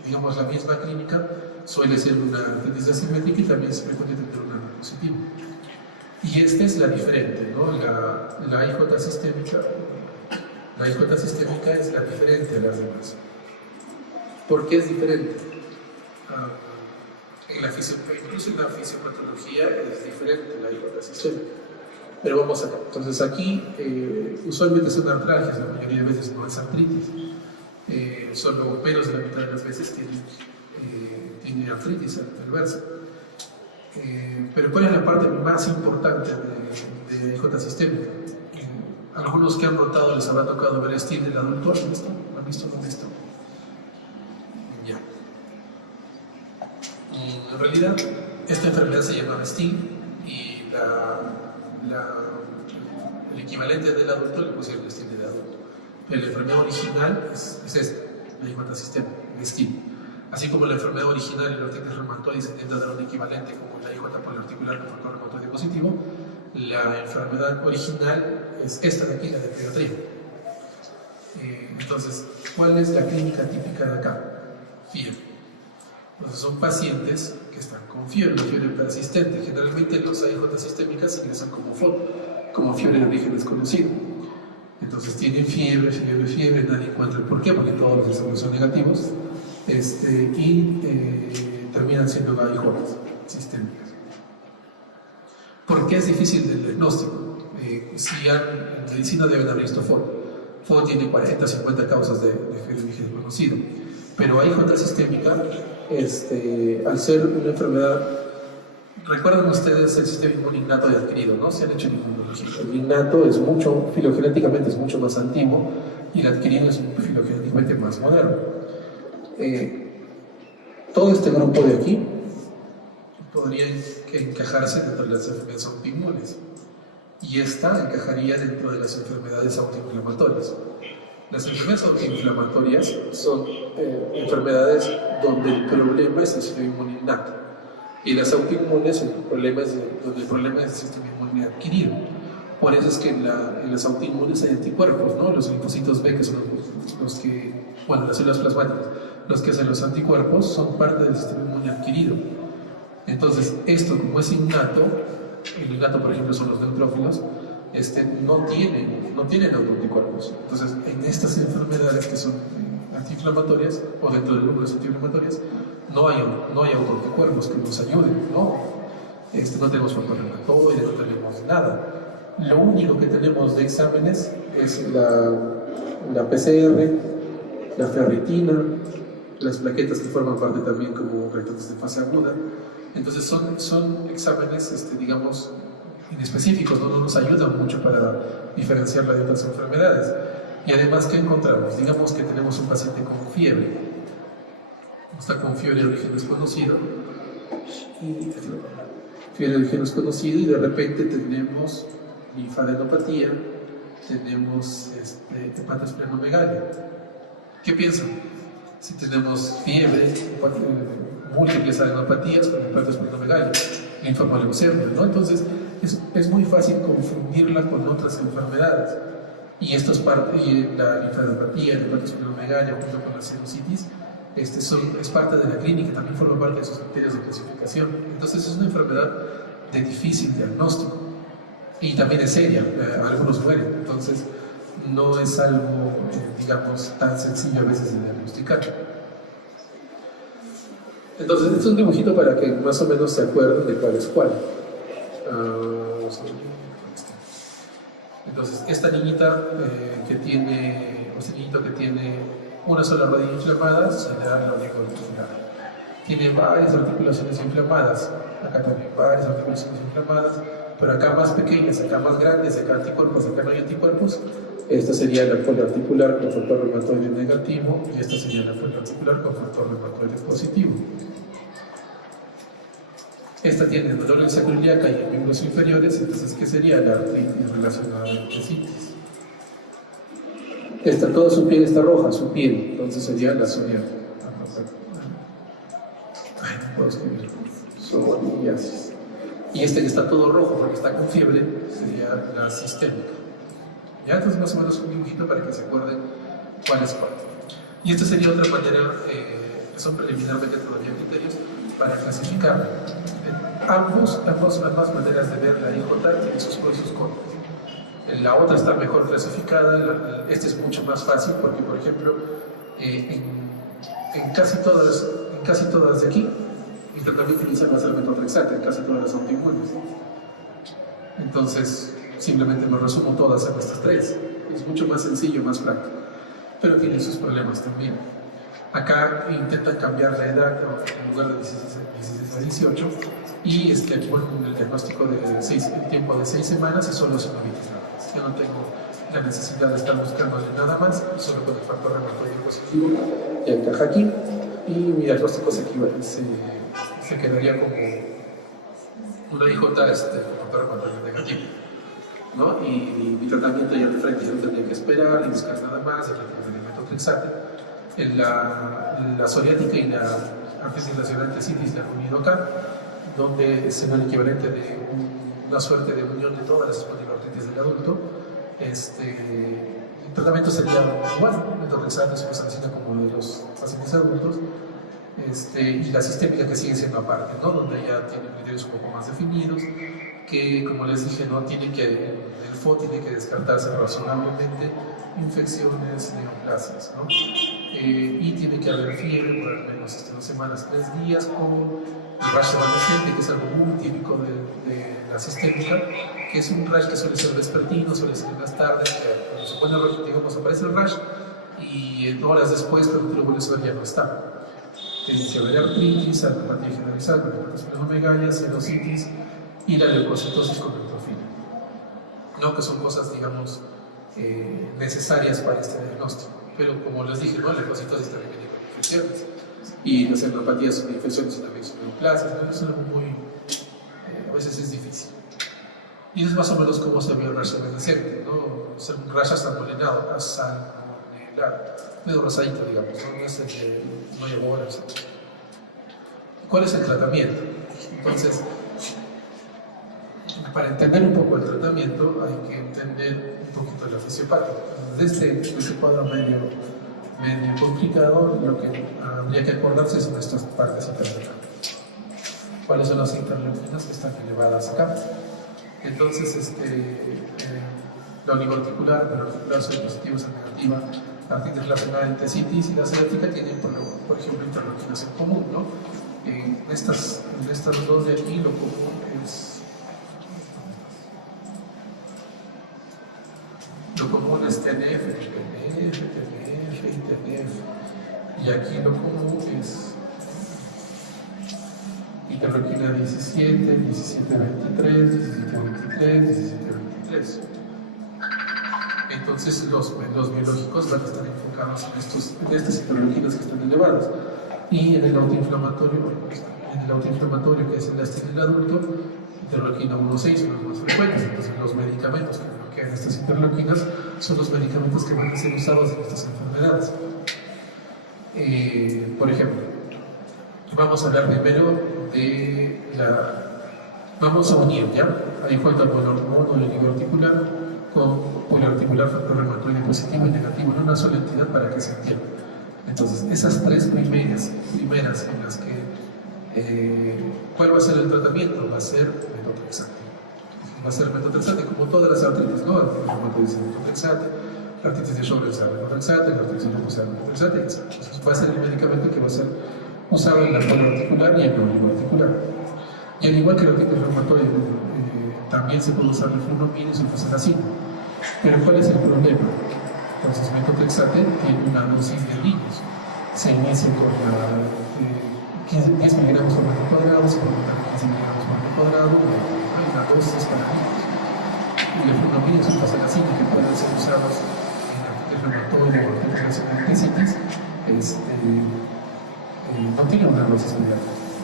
Digamos, la misma clínica suele ser una artritis asimétrica y también se puede tener un ANA positivo. Y esta es la diferente, ¿no? La IJ sistémica es la diferente a las demás. ¿Por qué es diferente? Incluso en la fisiopatología es diferente la IJ sistémica. Pero vamos acá. Entonces aquí usualmente son artralgias, la mayoría de veces no es artritis. Solo menos de la mitad de las veces tiene artritis adversa. Pero ¿cuál es la parte más importante de IJ sistémica? Algunos que han notado les habrá tocado ver STIL del adulto. ¿Han visto? ¿Lo han visto? ¿No han visto? Ya. En realidad, esta enfermedad se llama STIL y el equivalente del adulto le pusieron STIL del adulto. Pero la enfermedad original es esta, la IJ sistémica, STIL. Así como la enfermedad original, el artritis reumatoide, se intenta dar un equivalente como la IJ poliarticular con factor reumatoide positivo, la enfermedad original es esta de aquí, la de pediatría. Entonces, ¿cuál es la clínica típica de acá? Fiebre. Entonces, son pacientes que están con fiebre persistente. Generalmente los IJ sistémicas ingresan como FOD, como fiebre de origen desconocido. Entonces, tienen fiebre, nadie encuentra el por qué, porque todos los exámenes son negativos. Terminan siendo IJ sistémicas. ¿Por qué es difícil el diagnóstico? Si en medicina deben haber visto FOD. FOD tiene 40, 50 causas de fiebre de origen desconocido. Pero IJ sistémica, al ser una enfermedad, recuerdan ustedes el sistema inmune innato y adquirido, ¿no? Se han hecho inmunología. El innato es filogenéticamente es mucho más antiguo y el adquirido es filogenéticamente más moderno. Todo este grupo de aquí podría encajarse dentro de las enfermedades autoinmunes y esta encajaría dentro de las enfermedades autoinflamatorias. Las enfermedades autoinflamatorias son enfermedades donde el problema es el sistema inmune innato. Y las autoinmunes, donde el problema es el sistema inmune adquirido. Por eso es que en las autoinmunes hay anticuerpos, ¿no? Los linfocitos B, que son los que, bueno, las células plasmáticas, los que hacen los anticuerpos, son parte del sistema inmune adquirido. Entonces, esto, como es innato, el innato, por ejemplo, son los neutrófilos, no tienen anticuerpos. Entonces, en estas enfermedades que son antiinflamatorias, o dentro del grupo de las antiinflamatorias, no hay autoanticuerpos que nos ayuden, ¿no? No tenemos factor reumatoide, no tenemos nada. Lo único que tenemos de exámenes es la PCR, la ferritina, las plaquetas que forman parte también como reactantes de fase aguda. Entonces son exámenes, digamos, inespecíficos, no nos ayudan mucho para diferenciarla de otras enfermedades. Y además, ¿qué encontramos? Digamos que tenemos un paciente con fiebre, está con fiebre de origen desconocido, y de repente tenemos linfadenopatía, tenemos hepatosplenomegalia. ¿Qué piensan? Si tenemos fiebre, múltiples adenopatías con hepatosplenomegalia, linfomaleucemia, ¿no? Entonces es muy fácil confundirla con otras enfermedades. Y esto es parte, y la linfadenopatía, la hepatosplenomegalia junto con la sinusitis, es parte de la clínica, también forma parte de sus criterios de clasificación. Entonces es una enfermedad de difícil diagnóstico y también es seria, algunos mueren, entonces no es algo, digamos, tan sencillo a veces de diagnosticar. Entonces, esto es un dibujito para que más o menos se acuerden de cuál es cuál. Entonces, esta niñita este niñito que tiene una sola rodilla inflamada se le da la oligoarticular. Tiene varias articulaciones inflamadas, acá también varias articulaciones inflamadas, pero acá más pequeñas, acá más grandes, acá anticuerpos, acá no hay anticuerpos. Esta sería la poliarticular con factor reumatoide negativo y esta sería la poliarticular con factor reumatoide positivo. Esta tiene dolor en sacroiliaca y en miembros inferiores, entonces ¿qué sería la artritis relacionada a la artritis? Toda su piel está roja, su piel, entonces sería la psoriásica. No puedo escribir. Psoriasis. Y que está todo rojo porque está con fiebre sería la sistémica. Ya, entonces más o menos un dibujito para que se acuerden cuál es cuál. Y esta sería otra manera, son preliminarmente todavía criterios para clasificar. Ambas maneras de ver la IJ tienen sus pros y sus contras. La otra está mejor clasificada, esta es mucho más fácil porque, por ejemplo, en casi todas de aquí, el tratamiento inicial va a ser metotrexate, en casi todas las autoinmunes. Entonces, simplemente me resumo todas en estas tres. Es mucho más sencillo, más práctico, pero tiene sus problemas también. Acá intentan cambiar la edad, en lugar de 16 a 18, y ponen el diagnóstico el tiempo de 6 semanas y solo sinovitis nada más. Yo no tengo la necesidad de estar buscándole nada más, solo con el factor reumatoide positivo que encaja aquí, y mi diagnóstico se quedaría como una IJ con factor reumatoide negativo, ¿no? Y mi tratamiento ya de frente, yo no tendría que esperar ni buscar nada más, el metotrexate. La psoriática y la artritis relacionada a citis la han unido acá, donde es el equivalente de una suerte de unión de todas las espondiloartritis del adulto. El tratamiento sería igual, metotrexate es una sanción como de los pacientes adultos, y la sistémica que sigue siendo aparte, ¿no? Donde ya tiene criterios un poco más definidos, que como les dije, el FO tiene que descartarse razonablemente infecciones, neoplasias, ¿no? Y tiene que haber fiebre por al menos 2 semanas, 3 días, con el rash evanescente, que es algo muy típico de la sistémica, que es un rash que suele ser vespertino, suele ser en las tardes, que cuando se pone el rash, digamos, aparece el rash, y horas después, cuando tú lo vuelves a ver, ya no está. Tiene que haber artritis, adenopatía generalizada, con hepatosplenomegalia, sinusitis y la leucocitosis con neutrofila, ¿no? Que son cosas, digamos, necesarias para este diagnóstico. Pero como les dije, ¿no? La leucocitosis también viene con infecciones, y las adenopatías son infecciones y también son neoplasias, ¿no? Es algo muy, a veces es difícil. Y es más o menos como se ve el rash evanescente, ¿no? Es un rash asanguinado, claro, medio rosadito, digamos, no es el de no llegó a eso. ¿Cuál es el tratamiento? Entonces, para entender un poco el tratamiento hay que entender un poquito la fisiopatía. Desde este cuadro medio complicado, lo que habría que acordarse son estas partes interleuquinas. ¿Cuáles son las interleuquinas que están elevadas acá? Entonces, la oligoarticular, la articular son positivos en negativa, la artritis reumatoide, entesitis y la ciática tienen, por ejemplo, interleuquinas en común, ¿no? En estas dos de aquí, lo común es TNF y TNF. Y aquí lo común es interleuquina 17, 1723, 1723, 1723. Entonces los biológicos van a estar enfocados en estas interleuquinas que están elevadas. Y en el autoinflamatorio que es el en el adulto, interleuquina 1,6 son los más frecuentes. Entonces los medicamentos que bloquean estas interleuquinas son los medicamentos que van a ser usados en estas enfermedades. Por ejemplo, vamos a hablar primero de vamos a unir, ¿ya? Ahí falta el monoarticular con poliarticular factor reumatoide positivo y negativo en una sola entidad para que se entienda. Entonces, esas tres primeras en las que ¿cuál va a ser el tratamiento? Va a ser metotrexate. Va a ser metotrexate como todas las artritis, ¿no? El reumatoide es metotrexate, la artritis de Sjögren es metotrexate, la artritis de lupus es metotrexate, etc. Entonces, va a ser el medicamento que va a ser usado en la poliarticular y en la oligoarticular. Y al igual que la artritis reumatoide, también se puede usar el flunomid y sulfasalazina. Pero ¿cuál es el problema? Entonces, metotrexate tiene una dosis de niños. Se inicia con 10 miligramos por metro cuadrado, se completan 15 miligramos por metro cuadrado, y la dosis para niños. Y el flunomid y sulfasalazina, que pueden ser usados en artritis reumatoide o artritis entesitis, no tienen una dosis diaria.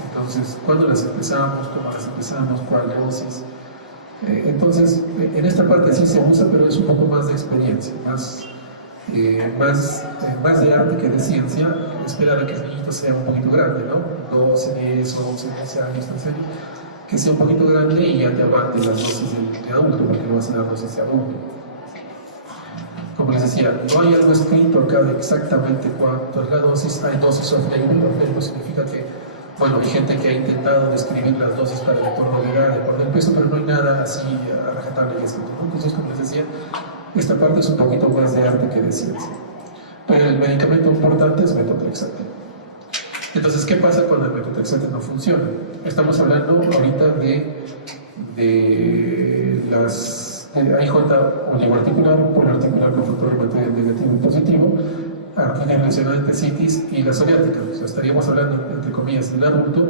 Entonces, ¿cuándo las empezamos? ¿Cómo las empezamos? ¿Cuál dosis? Entonces, en esta parte sí se usa, pero es un poco más de experiencia, más de arte que de ciencia. Esperar a que el niñito sea un poquito grande, ¿no? 12, 10, 11, 12 años, 13 años, que sea un poquito grande y ya te aguante las dosis de adulto, porque no va a ser la dosis de adulto. Como les decía, no hay algo escrito acá de exactamente cuánto es la dosis. Hay dosis off-label. Off-label significa que, bueno, hay gente que ha intentado describir las dosis para el entorno de edad, de por el peso, pero no hay nada así a rajatabla y escrito, ¿no? Entonces, como les decía, esta parte es un poquito más de arte que de ciencia. Pero el medicamento importante es metotrexate. Entonces, ¿qué pasa cuando el metotrexate no funciona? Estamos hablando ahorita de las AIJ oligoarticular, poliarticular con factor reumatoide negativo y positivo, artritis reumatoide, entesitis y la psoriática. O sea, estaríamos hablando, entre comillas, del adulto,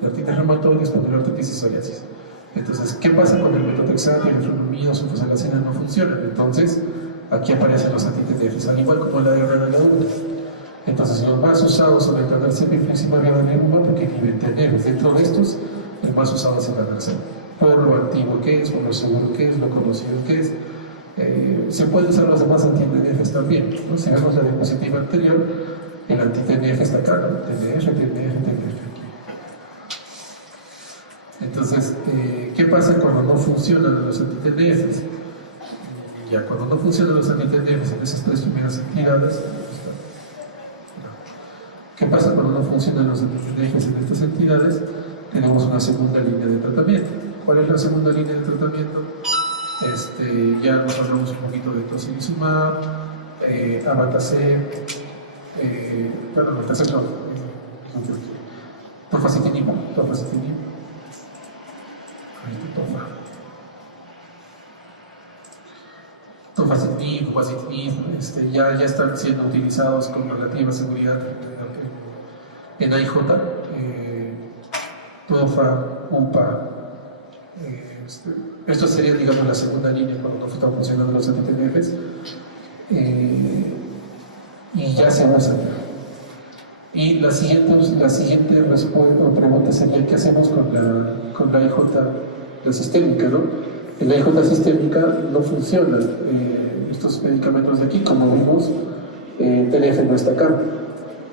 de artritis reumatoide, espondiloartritis y psoriasis. Entonces, ¿qué pasa con el metotrexate y el flunomid o sulfasalazina no funcionan? Entonces, aquí aparecen los anti-TNFs, al igual como la diarrea del adulto. Entonces, los más usados son el canalcep y fluiximab y adalimumab porque inhiben TNFs. Dentro de estos, el más usado es el canalcep. Por lo antiguo que es, por lo seguro que es, lo conocido que es. Se pueden usar los demás anti-TNFs también, ¿no? Si vemos la diapositiva anterior, el anti-TNF está acá, ¿no? TNF. Entonces, ¿qué pasa cuando no funcionan los anti-TNFs? Ya, cuando no funcionan los anti-TNFs en esas tres primeras entidades, ¿qué pasa cuando no funcionan los anti-TNFs en estas entidades? Tenemos una segunda línea de tratamiento. ¿Cuál es la segunda línea de tratamiento? Ya nos hablamos un poquito de tocilizumab, abatacept, tofacitinib, tofacitinib, ya están siendo utilizados con relativa seguridad en AIJ, tofa, UPA. Esto sería, digamos, la segunda línea cuando no están funcionando los anti-TNFs, y ya se usan. Y la siguiente respuesta o pregunta sería: ¿qué hacemos con la IJ, la sistémica, ¿no? En la IJ sistémica no funcionan estos medicamentos de aquí, como vimos, TNF no está acá.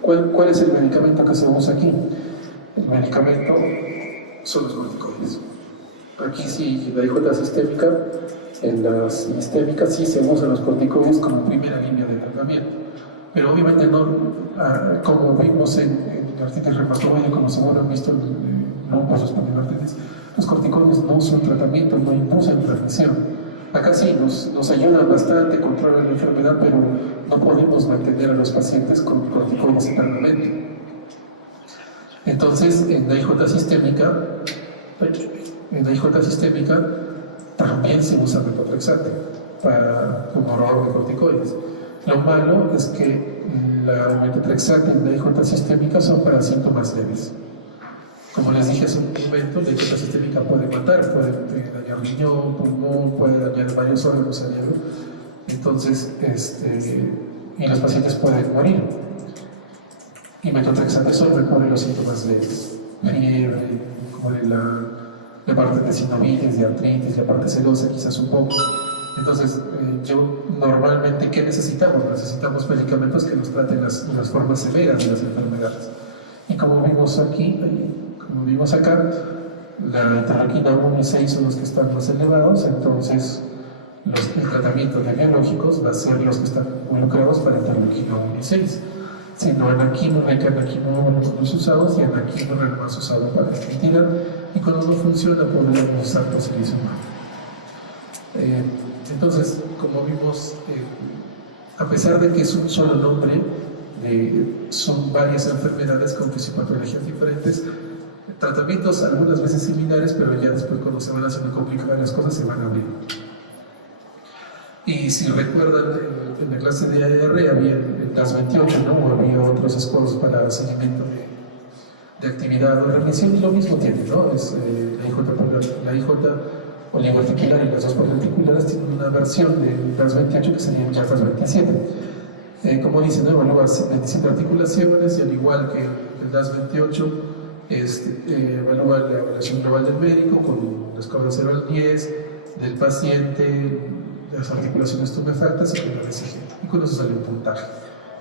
¿Cuál es el medicamento que se usa aquí? El medicamento son los corticoides. Aquí sí, la IJ sistémica, en las sistémicas sí se usan los corticoides como primera línea de tratamiento. Pero obviamente no, como vimos en la artritis reumatoide, como seguro han visto en lupus o espondiloartritis, los corticoides no son tratamiento, no impulsan regresión. Acá sí, nos ayudan bastante, controlan la enfermedad, pero no podemos mantener a los pacientes con corticoides eternamente. Entonces, en la IJ sistémica también se usa metotrexate como orador de corticoides. Lo malo es que la metotrexate y la IJ sistémica son para síntomas leves. Como les dije hace un momento, la IJ sistémica puede matar, puede dañar riñón, pulmón, puede dañar varios órganos cerebro. Entonces, y los pacientes pueden morir. Y metotrexate solo pone los síntomas leves, fiebre, como de la parte de sinovitis, de artritis, la parte serosa quizás un poco. Entonces, yo normalmente, ¿qué necesitamos? Necesitamos medicamentos que nos traten las formas severas de las enfermedades. Y como vimos aquí, como vimos acá, la interleuquina 1 y 6 son los que están más elevados, entonces el tratamiento de biológicos va a ser los que están involucrados para interleuquina 1 y 6. Sino anaquino, recarnaquino, los usados, y anaquino el más usado para esta entidad, y cuando no funciona podemos usar tocilizumab. Entonces, como vimos, a pesar de que es un solo nombre, son varias enfermedades con fisiopatologías diferentes, tratamientos algunas veces similares, pero ya después cuando se van haciendo complicadas las cosas se van abriendo. Y si recuerdan, en la clase de AR había el DAS28, ¿no? O había otros scores para seguimiento de actividad o remisión, y lo mismo tiene, ¿no? Es la IJ oligoarticular y las dos poliarticulares tienen una versión del DAS28 que sería el DAS27. Como dice, ¿no? Evalúa 27 articulaciones, y al igual que el DAS28, evalúa la evaluación global del médico con la escala de 0 al 10 del paciente, las articulaciones tumefactas y con el ECG. Y con eso sale un puntaje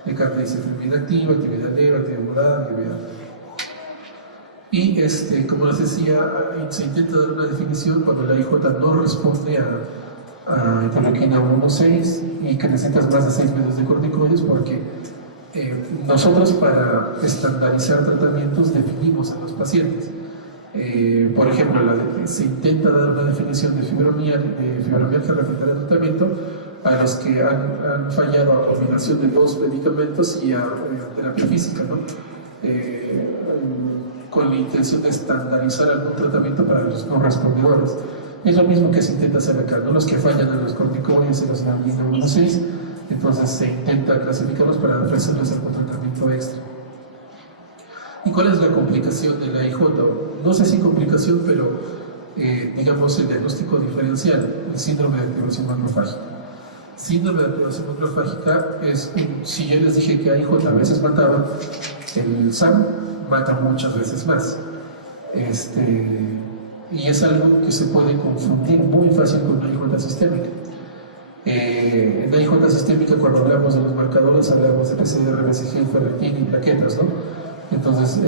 de carta dice enfermedad activa, actividad leve, actividad moderada, actividad. Y como les decía, se intenta dar una definición cuando la IJ no responde a interleuquina 1-6 y que necesitas más de 6 meses de corticoides, porque nosotros para estandarizar tratamientos definimos a los pacientes. Por ejemplo, se intenta dar una definición de fibromialgia refractaria al tratamiento a los que han fallado a combinación de dos medicamentos y a terapia física, ¿no? Con la intención de estandarizar algún tratamiento para los no respondedores. Es lo mismo que se intenta hacer acá, ¿no? Los que fallan en los corticoides, en los interleuquina 1-6, entonces se intenta clasificarlos para ofrecerles algún tratamiento extra. ¿Y cuál es la complicación de la IJ? No sé si complicación, pero digamos el diagnóstico diferencial, el síndrome de activación macrofágica. Síndrome de activación macrofágica es, si yo les dije que a IJ a veces mataba, el SAM mata muchas veces más. Y es algo que se puede confundir muy fácil con la IJ sistémica. En la IJ sistémica, cuando hablamos de los marcadores, hablamos de PCR, BCG, ferritina y plaquetas, ¿no? Entonces,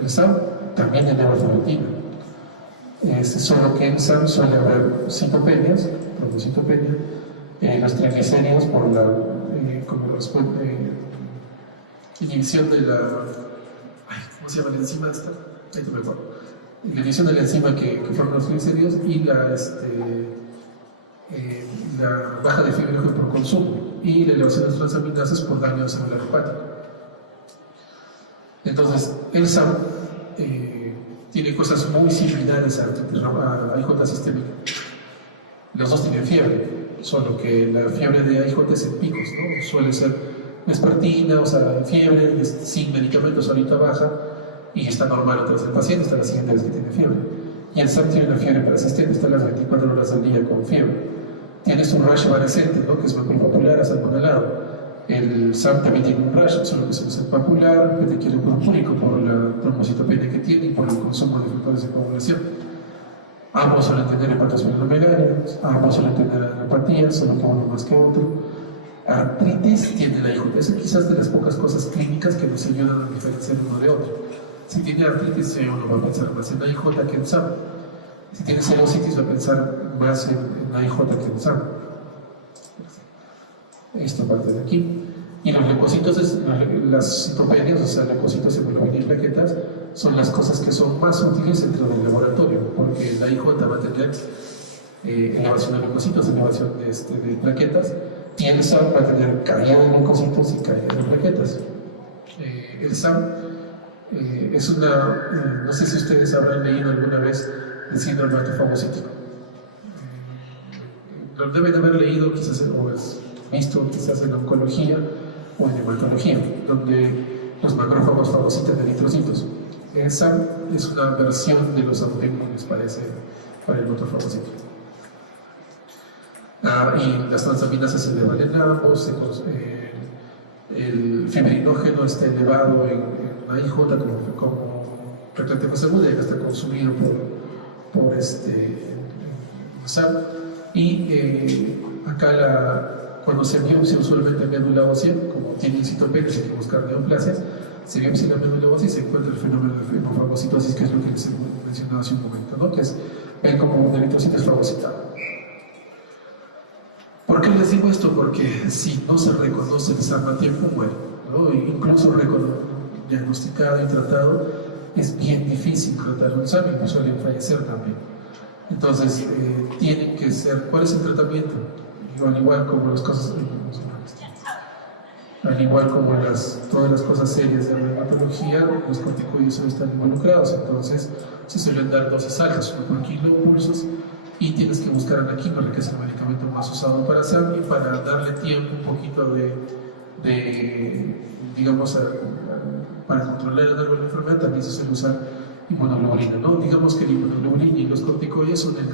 el SAM también eleva ferritina. Solo que en SAM suele haber citopenias, trombocitopenia, los triglicéridos por la inhibición de la. ¿Cómo se llama la enzima esta? Ahí te me acuerdo. La inhibición de la enzima que forma los triglicéridos y la baja de fibra por consumo y la elevación de las transaminasas por daño celular hepático. Entonces, el SAM tiene cosas muy similares a IJ sistémica. Los dos tienen fiebre, solo que la fiebre de IJ es en picos, ¿no? Suele ser vespertina, o sea, fiebre, sin medicamentos, ahorita baja y está normal otra vez el paciente, está la siguiente vez que tiene fiebre. Y el SAM tiene una fiebre persistente, está las 24 horas al día con fiebre. Tienes un rash evanescente, ¿no? Que es muy popular, hasta por el lado. El SAM también tiene un rash, solo que se usa papular, petequiolo purpúrico por la trombocitopenia que tiene y por el consumo de factores de coagulación. Ambos suelen tener hepatosplenomegalia, ambos suelen tener neuropatía, solo que uno más que otro. artritis tiene la IJ. Es quizás de las pocas cosas clínicas que nos ayudan a diferenciar uno de otro. Si tiene artritis, uno va a pensar más en la IJ que en SAM. Si tiene celositis, va a pensar más en la IJ que en SAM. Esta parte de aquí. Y los leucocitos, las citopenias, o sea, leucocitos, hemoglobina y plaquetas, son las cosas que son más útiles dentro del laboratorio, porque la IJ va a tener elevación de leucocitos, elevación de plaquetas, y el SAM va a tener caída de leucocitos y caída de plaquetas. El SAM es una, no sé si ustedes habrán leído alguna vez el síndrome autofagocítico. Lo deben haber leído, quizás, o visto quizás en oncología o en hematología, donde los macrófagos fagocitan eritrocitos. El SAM es una versión de los autoinmunes para el autofagocito. Y las transaminas se elevan en ambos, el fibrinógeno está elevado en la IJ como reclante fase aguda y está consumido por SAM. Y acá cuando se biopsia usualmente médula ósea, como tienen citopenias, hay que buscar neoplasias, se biopsia la médula ósea y se encuentra el fenómeno de hemofagocitosis, que es lo que les he mencionado hace un momento, ¿no? Que es ven como un eritrocito es fagocitado. ¿Por qué les digo esto? Porque si no se reconoce el SAM a tiempo, muere, ¿no? Incluso diagnosticado y tratado, es bien difícil tratar un SAM y suelen fallecer también. Entonces, tienen que ser, ¿cuál es el tratamiento? Al igual como las cosas, al igual como todas las cosas serias de la hematología, los corticoides solo están involucrados, entonces se suelen dar dosis altas, 1 por kilo pulsos, y tienes que buscar anaquimab, que es el medicamento más usado para SAM, y para darle tiempo un poquito digamos, para controlar el árbol de la enfermedad, también se suele usar inmunoglobulina, ¿no? Digamos que la inmunoglobulina y los corticoides son el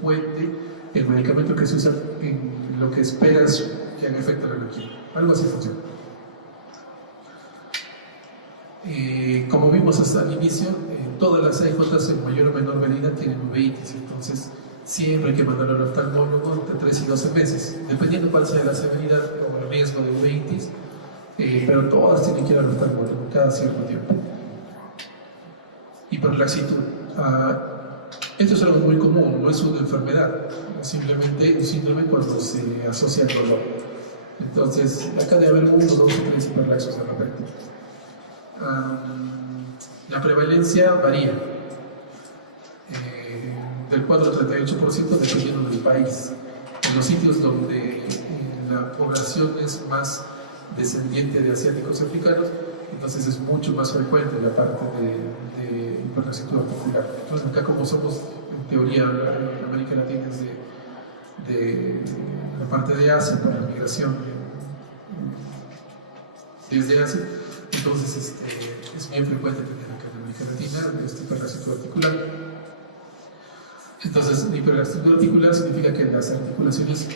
puente, el medicamento que se usa en lo que esperas que haga efecto la energía. Algo así funciona. Como vimos hasta el inicio, todas las AIJs en mayor o menor medida tienen uveitis, entonces siempre hay que mandarlo al oftalmólogo entre 3 y 12 meses, dependiendo cuál sea la severidad o el riesgo de uveitis, pero todas tienen que ir al oftalmólogo cada cierto tiempo. Hiperlaxitud. Esto es algo muy común, no es una enfermedad, es simplemente un síndrome cuando se asocia al dolor. Entonces, acá debe haber 1, 2 o 3 hiperlaxos de repente. La prevalencia varía del 4 al 38% dependiendo del país. En los sitios donde la población es más descendiente de asiáticos y africanos, entonces es mucho más frecuente la parte de hiperlaxitud articular. Entonces acá, como somos en teoría en América Latina es de la parte de Asia para la migración desde Asia, entonces es bien frecuente tener acá en América Latina este hiperlaxitud articular. Entonces, la hiperlaxitud articular significa que las articulaciones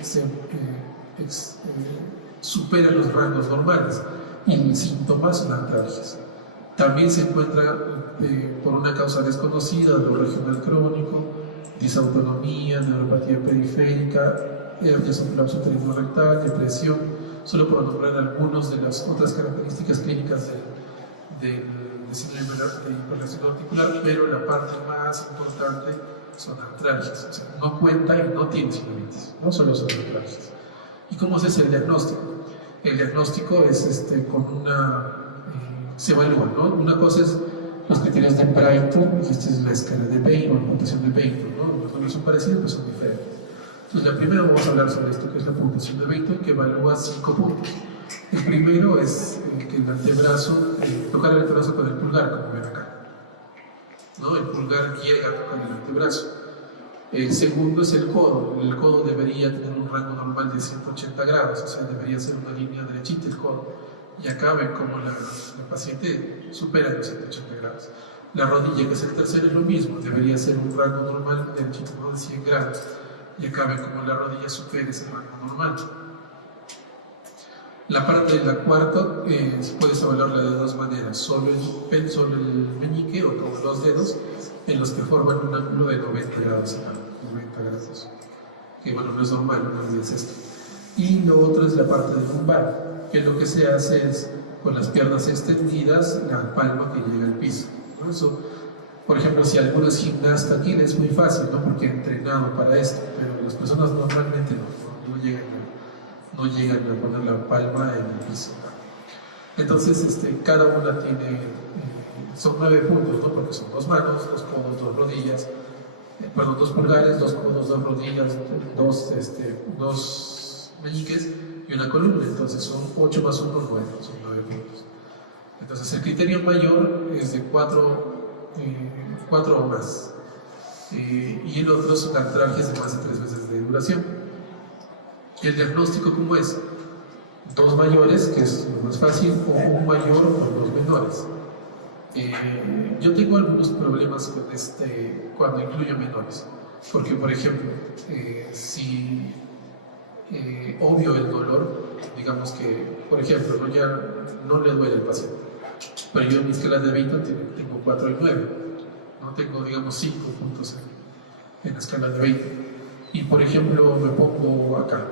superan los rangos normales y los síntomas son artralgias. También se encuentra por una causa desconocida, dolor regional crónico, disautonomía, neuropatía periférica, hernias o colapso uterino-rectal, depresión, solo por nombrar algunas de las otras características clínicas del síndrome de hiperlaxitud articular, pero la parte más importante son artralgias, o sea, no cuenta y no tiene sinovitis, no solo son artralgias. ¿Y cómo se hace el diagnóstico? El diagnóstico es se evalúa, ¿no? Una cosa es los criterios de Brighton, y esta es la escala de Bateman, la puntuación de Bateman, ¿no? Los nombres son parecidos, pero son diferentes. Entonces, la primera vamos a hablar sobre esto, que es la puntuación de Bateman, que evalúa 5 puntos. El primero es que el antebrazo, tocar el antebrazo con el pulgar, como ven acá, ¿no? El pulgar llega a tocar el antebrazo. El segundo es el codo. El codo debería tener un rango normal de 180 grados, o sea, debería ser una línea derechita el codo. Y acá ven cómo la paciente supera los 180 grados. La rodilla, que es el tercero, es lo mismo, debería ser un rango normal derechito, ¿no? De 100 grados. Y acá ven cómo la rodilla supera ese rango normal. La parte de la cuarta puedes evaluarla de dos maneras: solo el meñique o con los dedos, en los que forman un ángulo de 90 grados, que bueno, no es normal, no olvides esto. y lo otro es la parte de lumbar, que lo que se hace es con las piernas extendidas, la palma que llega al piso, ¿no? Eso, por ejemplo, si alguno es gimnasta aquí, es muy fácil, ¿no? Porque ha entrenado para esto, pero las personas normalmente no llegan a poner la palma en el piso, ¿no? Entonces, cada una tiene, son 9 puntos, ¿no? Porque son 2 manos, 2 codos, 2 rodillas, perdón, 2 pulgares, 2 codos, 2 rodillas, 2 meñiques y una columna. Entonces son 8 más 1, 9, son 9 puntos. Entonces el criterio mayor es de 4 o más. Y el otro son artralgias de más de 3 meses de duración. El diagnóstico, ¿cómo es? 2 mayores, que es lo más fácil, o un mayor o 2 menores. Yo tengo algunos problemas con cuando incluyo menores, porque por ejemplo, si obvio el dolor, digamos que, por ejemplo, ya no le duele al paciente, pero yo en mi escala de Beighton tengo 4 y 9, no tengo, digamos, 5 puntos en la escala de Beighton. Y por ejemplo, me pongo acá,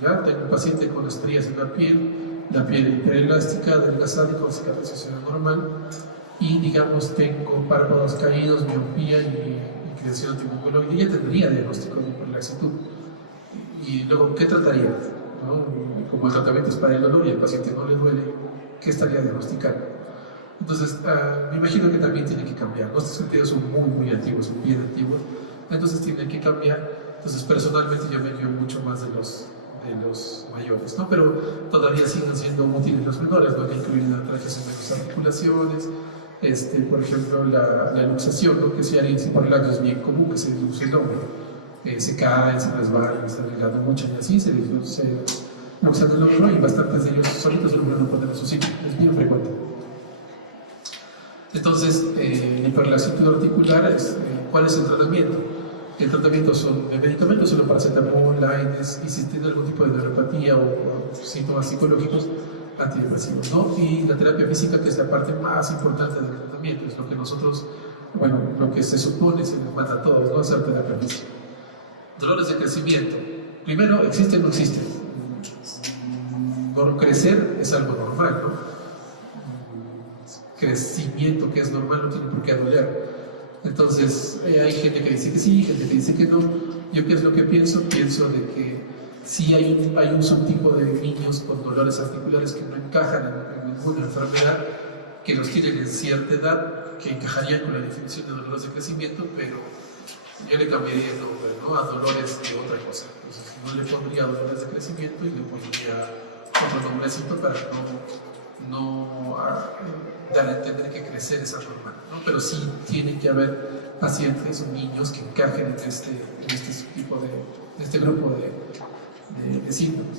ya tengo un paciente con estrías en la piel hiperelástica, adelgazada y con cicatrización normal, y digamos tengo párpados caídos, miopía y creación antimonculoide, y ya tendría diagnóstico de hiperlaxitud. Y luego, ¿qué trataría? ¿No? Como el tratamiento es para el dolor y al paciente no le duele, ¿qué estaría diagnosticando? Entonces, me imagino que también tiene que cambiar. Nuestros criterios son muy antiguos, son bien antiguos, entonces tiene que cambiar. Entonces, personalmente yo me guío mucho más de los mayores, ¿no? Pero todavía siguen siendo útiles los menores, ¿no? Que incluyen atracciones de las articulaciones, por ejemplo, la luxación, ¿no? Que si alguien se por el lado es bien común, que se luxe el hombro, se cae, se resbala, está delgado mucho y así se luxan el hombro, y bastantes de ellos solitos se logran poner en su sitio, es bien frecuente. Entonces, la hiperlaxitud articular, ¿cuál es el tratamiento? El tratamiento son de medicamentos, solo paracetamol, AINES, y si tiene algún tipo de neuropatía o síntomas psicológicos, antidepresivos, ¿no? Y la terapia física, que es la parte más importante del tratamiento, es lo que nosotros, bueno, lo que se supone se nos manda a todos, ¿no? Hacer terapia física. Dolores de crecimiento. Primero, ¿existen o no existen? Por crecer es algo normal, ¿no? Crecimiento que es normal no tiene por qué doler. Entonces, hay gente que dice que sí, gente que dice que no. ¿Yo qué es lo que pienso? Pienso de que sí hay un subtipo de niños con dolores articulares que no encajan en ninguna enfermedad, que los tienen en cierta edad, que encajarían con la definición de dolores de crecimiento, pero yo le cambiaría el nombre, ¿no? A dolores de otra cosa. Entonces, no le pondría dolores de crecimiento y le pondría otro nombrecito para no dar a entender que crecer es anormal, ¿no? Pero sí tiene que haber pacientes o niños que encajen en este tipo de este grupo de síntomas.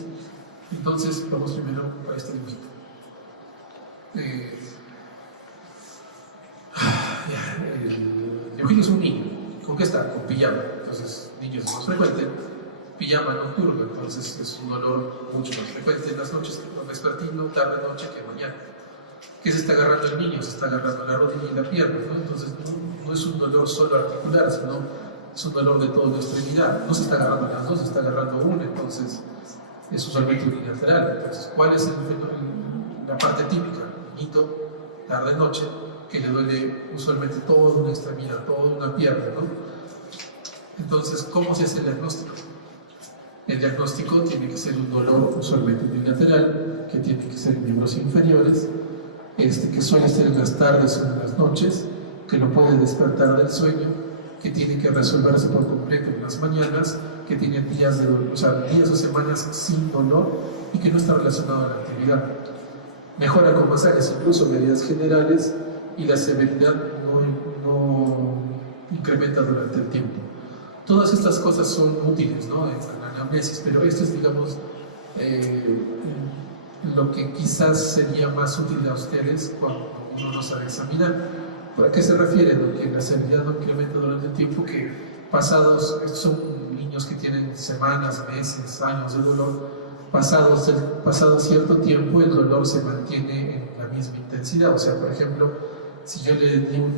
Entonces, vamos primero a este dibujito. El dibujito es un niño. ¿Con qué está? Con pijama. Entonces, niños es más frecuente. Pijama nocturno, entonces es un dolor mucho más frecuente en las noches, vespertino, tarde, noche que mañana. ¿Qué se está agarrando el niño? Se está agarrando la rodilla y la pierna, ¿no? Entonces no es un dolor solo articular, sino es un dolor de toda la extremidad. No se está agarrando las dos, se está agarrando una, entonces es usualmente unilateral. Entonces, ¿cuál es la parte típica? Niñito, tarde, noche, que le duele usualmente toda una extremidad, toda una pierna, ¿no? Entonces, ¿cómo se hace el diagnóstico? El diagnóstico tiene que ser un dolor usualmente unilateral, que tiene que ser en miembros inferiores, que suele ser en las tardes o en las noches, que lo puede despertar del sueño, que tiene que resolverse por completo en las mañanas, que tiene días de dolor, o sea, días o semanas sin dolor y que no está relacionado a la actividad. Mejora con masajes, incluso medidas generales, y la severidad no incrementa durante el tiempo. Todas estas cosas son útiles, ¿no? En la anamnesis, pero esto es, digamos, lo que quizás sería más útil a ustedes cuando uno no sabe examinar. ¿A qué se refiere? ¿No? Que la severidad no incrementa durante el tiempo, que estos son niños que tienen semanas, meses, años de dolor, pasado cierto tiempo el dolor se mantiene en la misma intensidad. O sea, por ejemplo, si yo le di un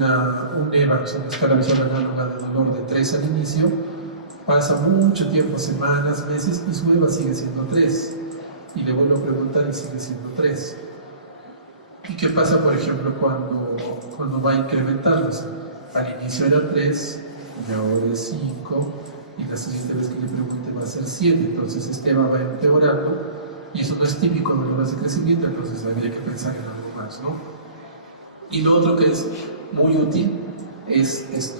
EVA, o sea, una escala visual análoga de dolor de 3 al inicio, Pasa mucho tiempo, semanas, meses, y su EVA sigue siendo 3. Y le vuelvo a preguntar y sigue siendo 3. ¿Y qué pasa, por ejemplo, cuando va a incrementarlos? Al inicio era 3, y ahora es 5, y la siguiente vez que le pregunte va a ser 7. Entonces este EVA va empeorando, y eso no es típico de los de crecimiento, entonces habría que pensar en algo más, ¿no? Y lo otro que es muy útil es esto.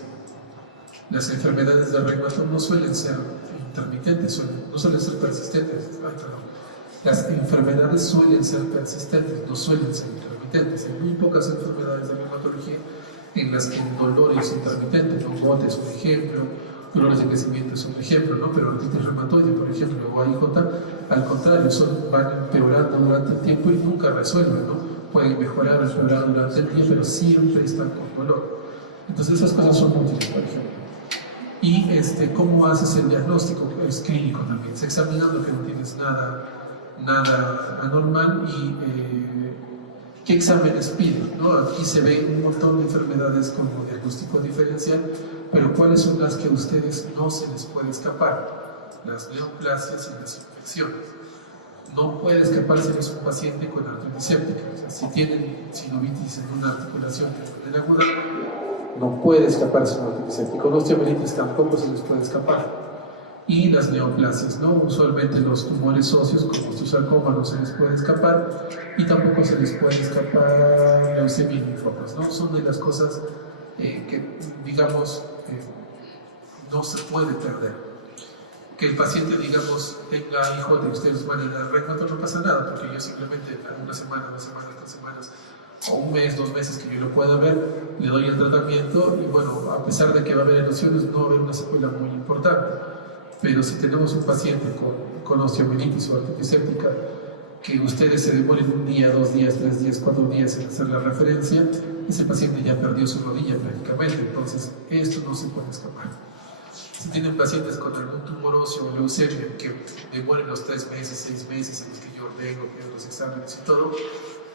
Las enfermedades de reumato no suelen ser intermitentes, no suelen ser persistentes. Las enfermedades suelen ser persistentes, no suelen ser intermitentes. Hay muy pocas enfermedades de reumatología en las que el dolor es intermitente. Longote es un ejemplo, dolores de crecimiento es un ejemplo, ¿no? Pero artritis reumatoide, por ejemplo, o AIJ, al contrario, van empeorando durante el tiempo y nunca resuelven, ¿no? Pueden mejorar o empeorar durante el día, pero siempre están con dolor. Entonces esas cosas son útiles, por ejemplo. Y ¿cómo haces el diagnóstico? Es clínico también, es examinando que no tienes nada anormal y qué exámenes piden, ¿no? Aquí se ven un montón de enfermedades como diagnóstico diferencial, pero ¿cuáles son las que a ustedes no se les puede escapar? Las neoplasias y las infecciones. No puede escaparse de un paciente con artritis séptica. O sea, si tienen sinovitis en una articulación que es aguda, no puede escaparse de una artritis séptica. Con osteomielitis tampoco se les puede escapar. Y las neoplasias, ¿no? Usualmente los tumores óseos como osteosarcoma no se les puede escapar y tampoco se les puede escapar leucemia y linfomas, ¿no? Son de las cosas que, digamos, no se puede perder. Que el paciente, digamos, tenga hijos de ustedes van a dar recuento, no pasa nada, porque yo simplemente una semana, 2 semanas, 3 semanas, o un mes, 2 meses que yo lo pueda ver, le doy el tratamiento y bueno, a pesar de que va a haber erosiones, no va a haber una secuela muy importante. Pero si tenemos un paciente con osteomielitis o artritis séptica, que ustedes se demoren 1 día, 2 días, 3 días, 4 días en hacer la referencia, ese paciente ya perdió su rodilla prácticamente, entonces esto no se puede escapar. Si tienen pacientes con algún tumor óseo o leucemia que demoren los 3 meses, 6 meses en los que yo ordeno, pido los exámenes y todo,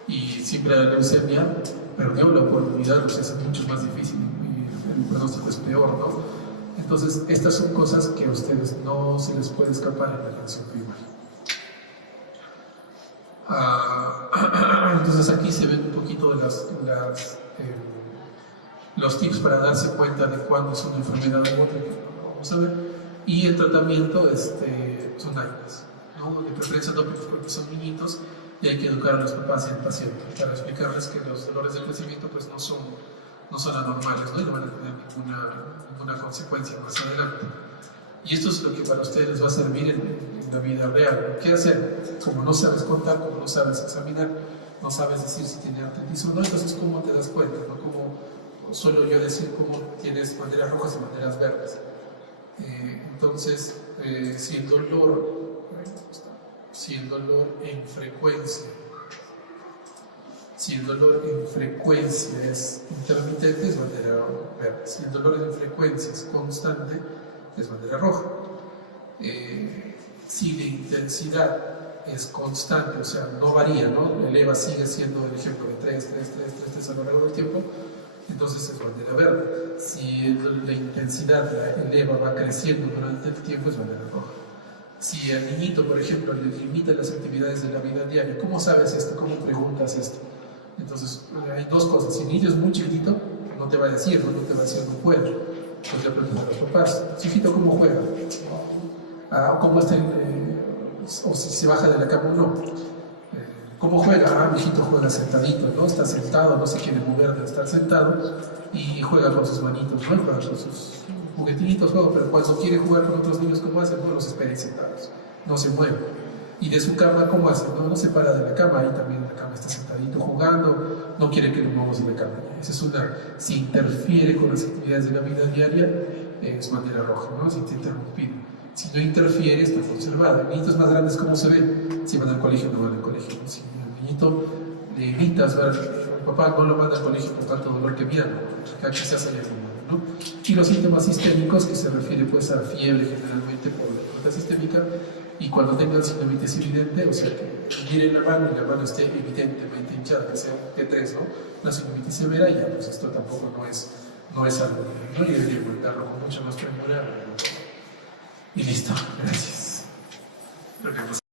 y siempre la leucemia perdió la oportunidad, o sea, es mucho más difícil y el pronóstico es peor, ¿no? Entonces, estas son cosas que a ustedes no se les puede escapar en la atención primaria. Entonces, aquí se ven un poquito de los tips para darse cuenta de cuándo es una enfermedad u otra, que vamos a ver. Y el tratamiento son años, ¿no? De preferencia no porque son niñitos y hay que educar a los papás y al paciente para explicarles que los dolores de crecimiento pues no son anormales, ¿no? Y no van a tener ninguna consecuencia más adelante. Y esto es lo que para ustedes les va a servir en la vida real. ¿Qué hacer? Como no sabes contar, como no sabes examinar, no sabes decir si tiene artritis o no, entonces ¿cómo te das cuenta? ¿No? Como suelo yo decir cómo tienes banderas rojas y banderas verdes. Entonces, si el dolor en frecuencia es intermitente, es bandera verde. Si el dolor en frecuencia es constante, es bandera roja. Si la intensidad es constante, o sea, no varía, ¿no? El EVA sigue siendo el ejemplo de 3 a lo largo del tiempo, entonces es bandera verde. Si la intensidad, el EVA va creciendo durante el tiempo, es bandera roja. Si al niñito, por ejemplo, le limita las actividades de la vida diaria, ¿cómo sabes esto? ¿Cómo preguntas esto? Entonces, hay 2 cosas. Si el niño es muy chiquitito, no te va a decir, no te va a decir no puedo. Entonces le preguntas a los papás, chiquito, ¿cómo juega? ¿Cómo está o si se baja de la cama o no? ¿Cómo juega? Mi hijito juega sentadito, ¿no? Está sentado, no se quiere mover de estar sentado y juega con sus manitos, ¿no? Juega con sus juguetinitos, pero cuando quiere jugar con otros niños, ¿cómo hace? Bueno, los espera sentados, no se mueve. Y de su cama, ¿cómo hace? No se para de la cama, ahí también en la cama está sentadito jugando, no quiere que lo movamos de la cama. Esa es si interfiere con las actividades de la vida diaria, es bandera roja, ¿no? Si te interrumpido. Si no interfiere, está conservado. Niñitos más grandes, ¿cómo se ven? Si van al colegio, no van al colegio. Si al niñito le evitas ver, papá no lo manda al colegio por tanto dolor que mira, acá quizás haya algo, ¿no? Y los síntomas sistémicos, que se refiere pues a fiebre generalmente por la flota sistémica, y cuando tengan sinovitis evidente, o sea que miren la mano y la mano esté evidentemente hinchada, que sea un T3, ¿no? La sinovitis severa, ya pues esto tampoco no es algo, ¿no? Y debería mandarlo con mucha más premura, ¿no? Y listo, gracias. Creo que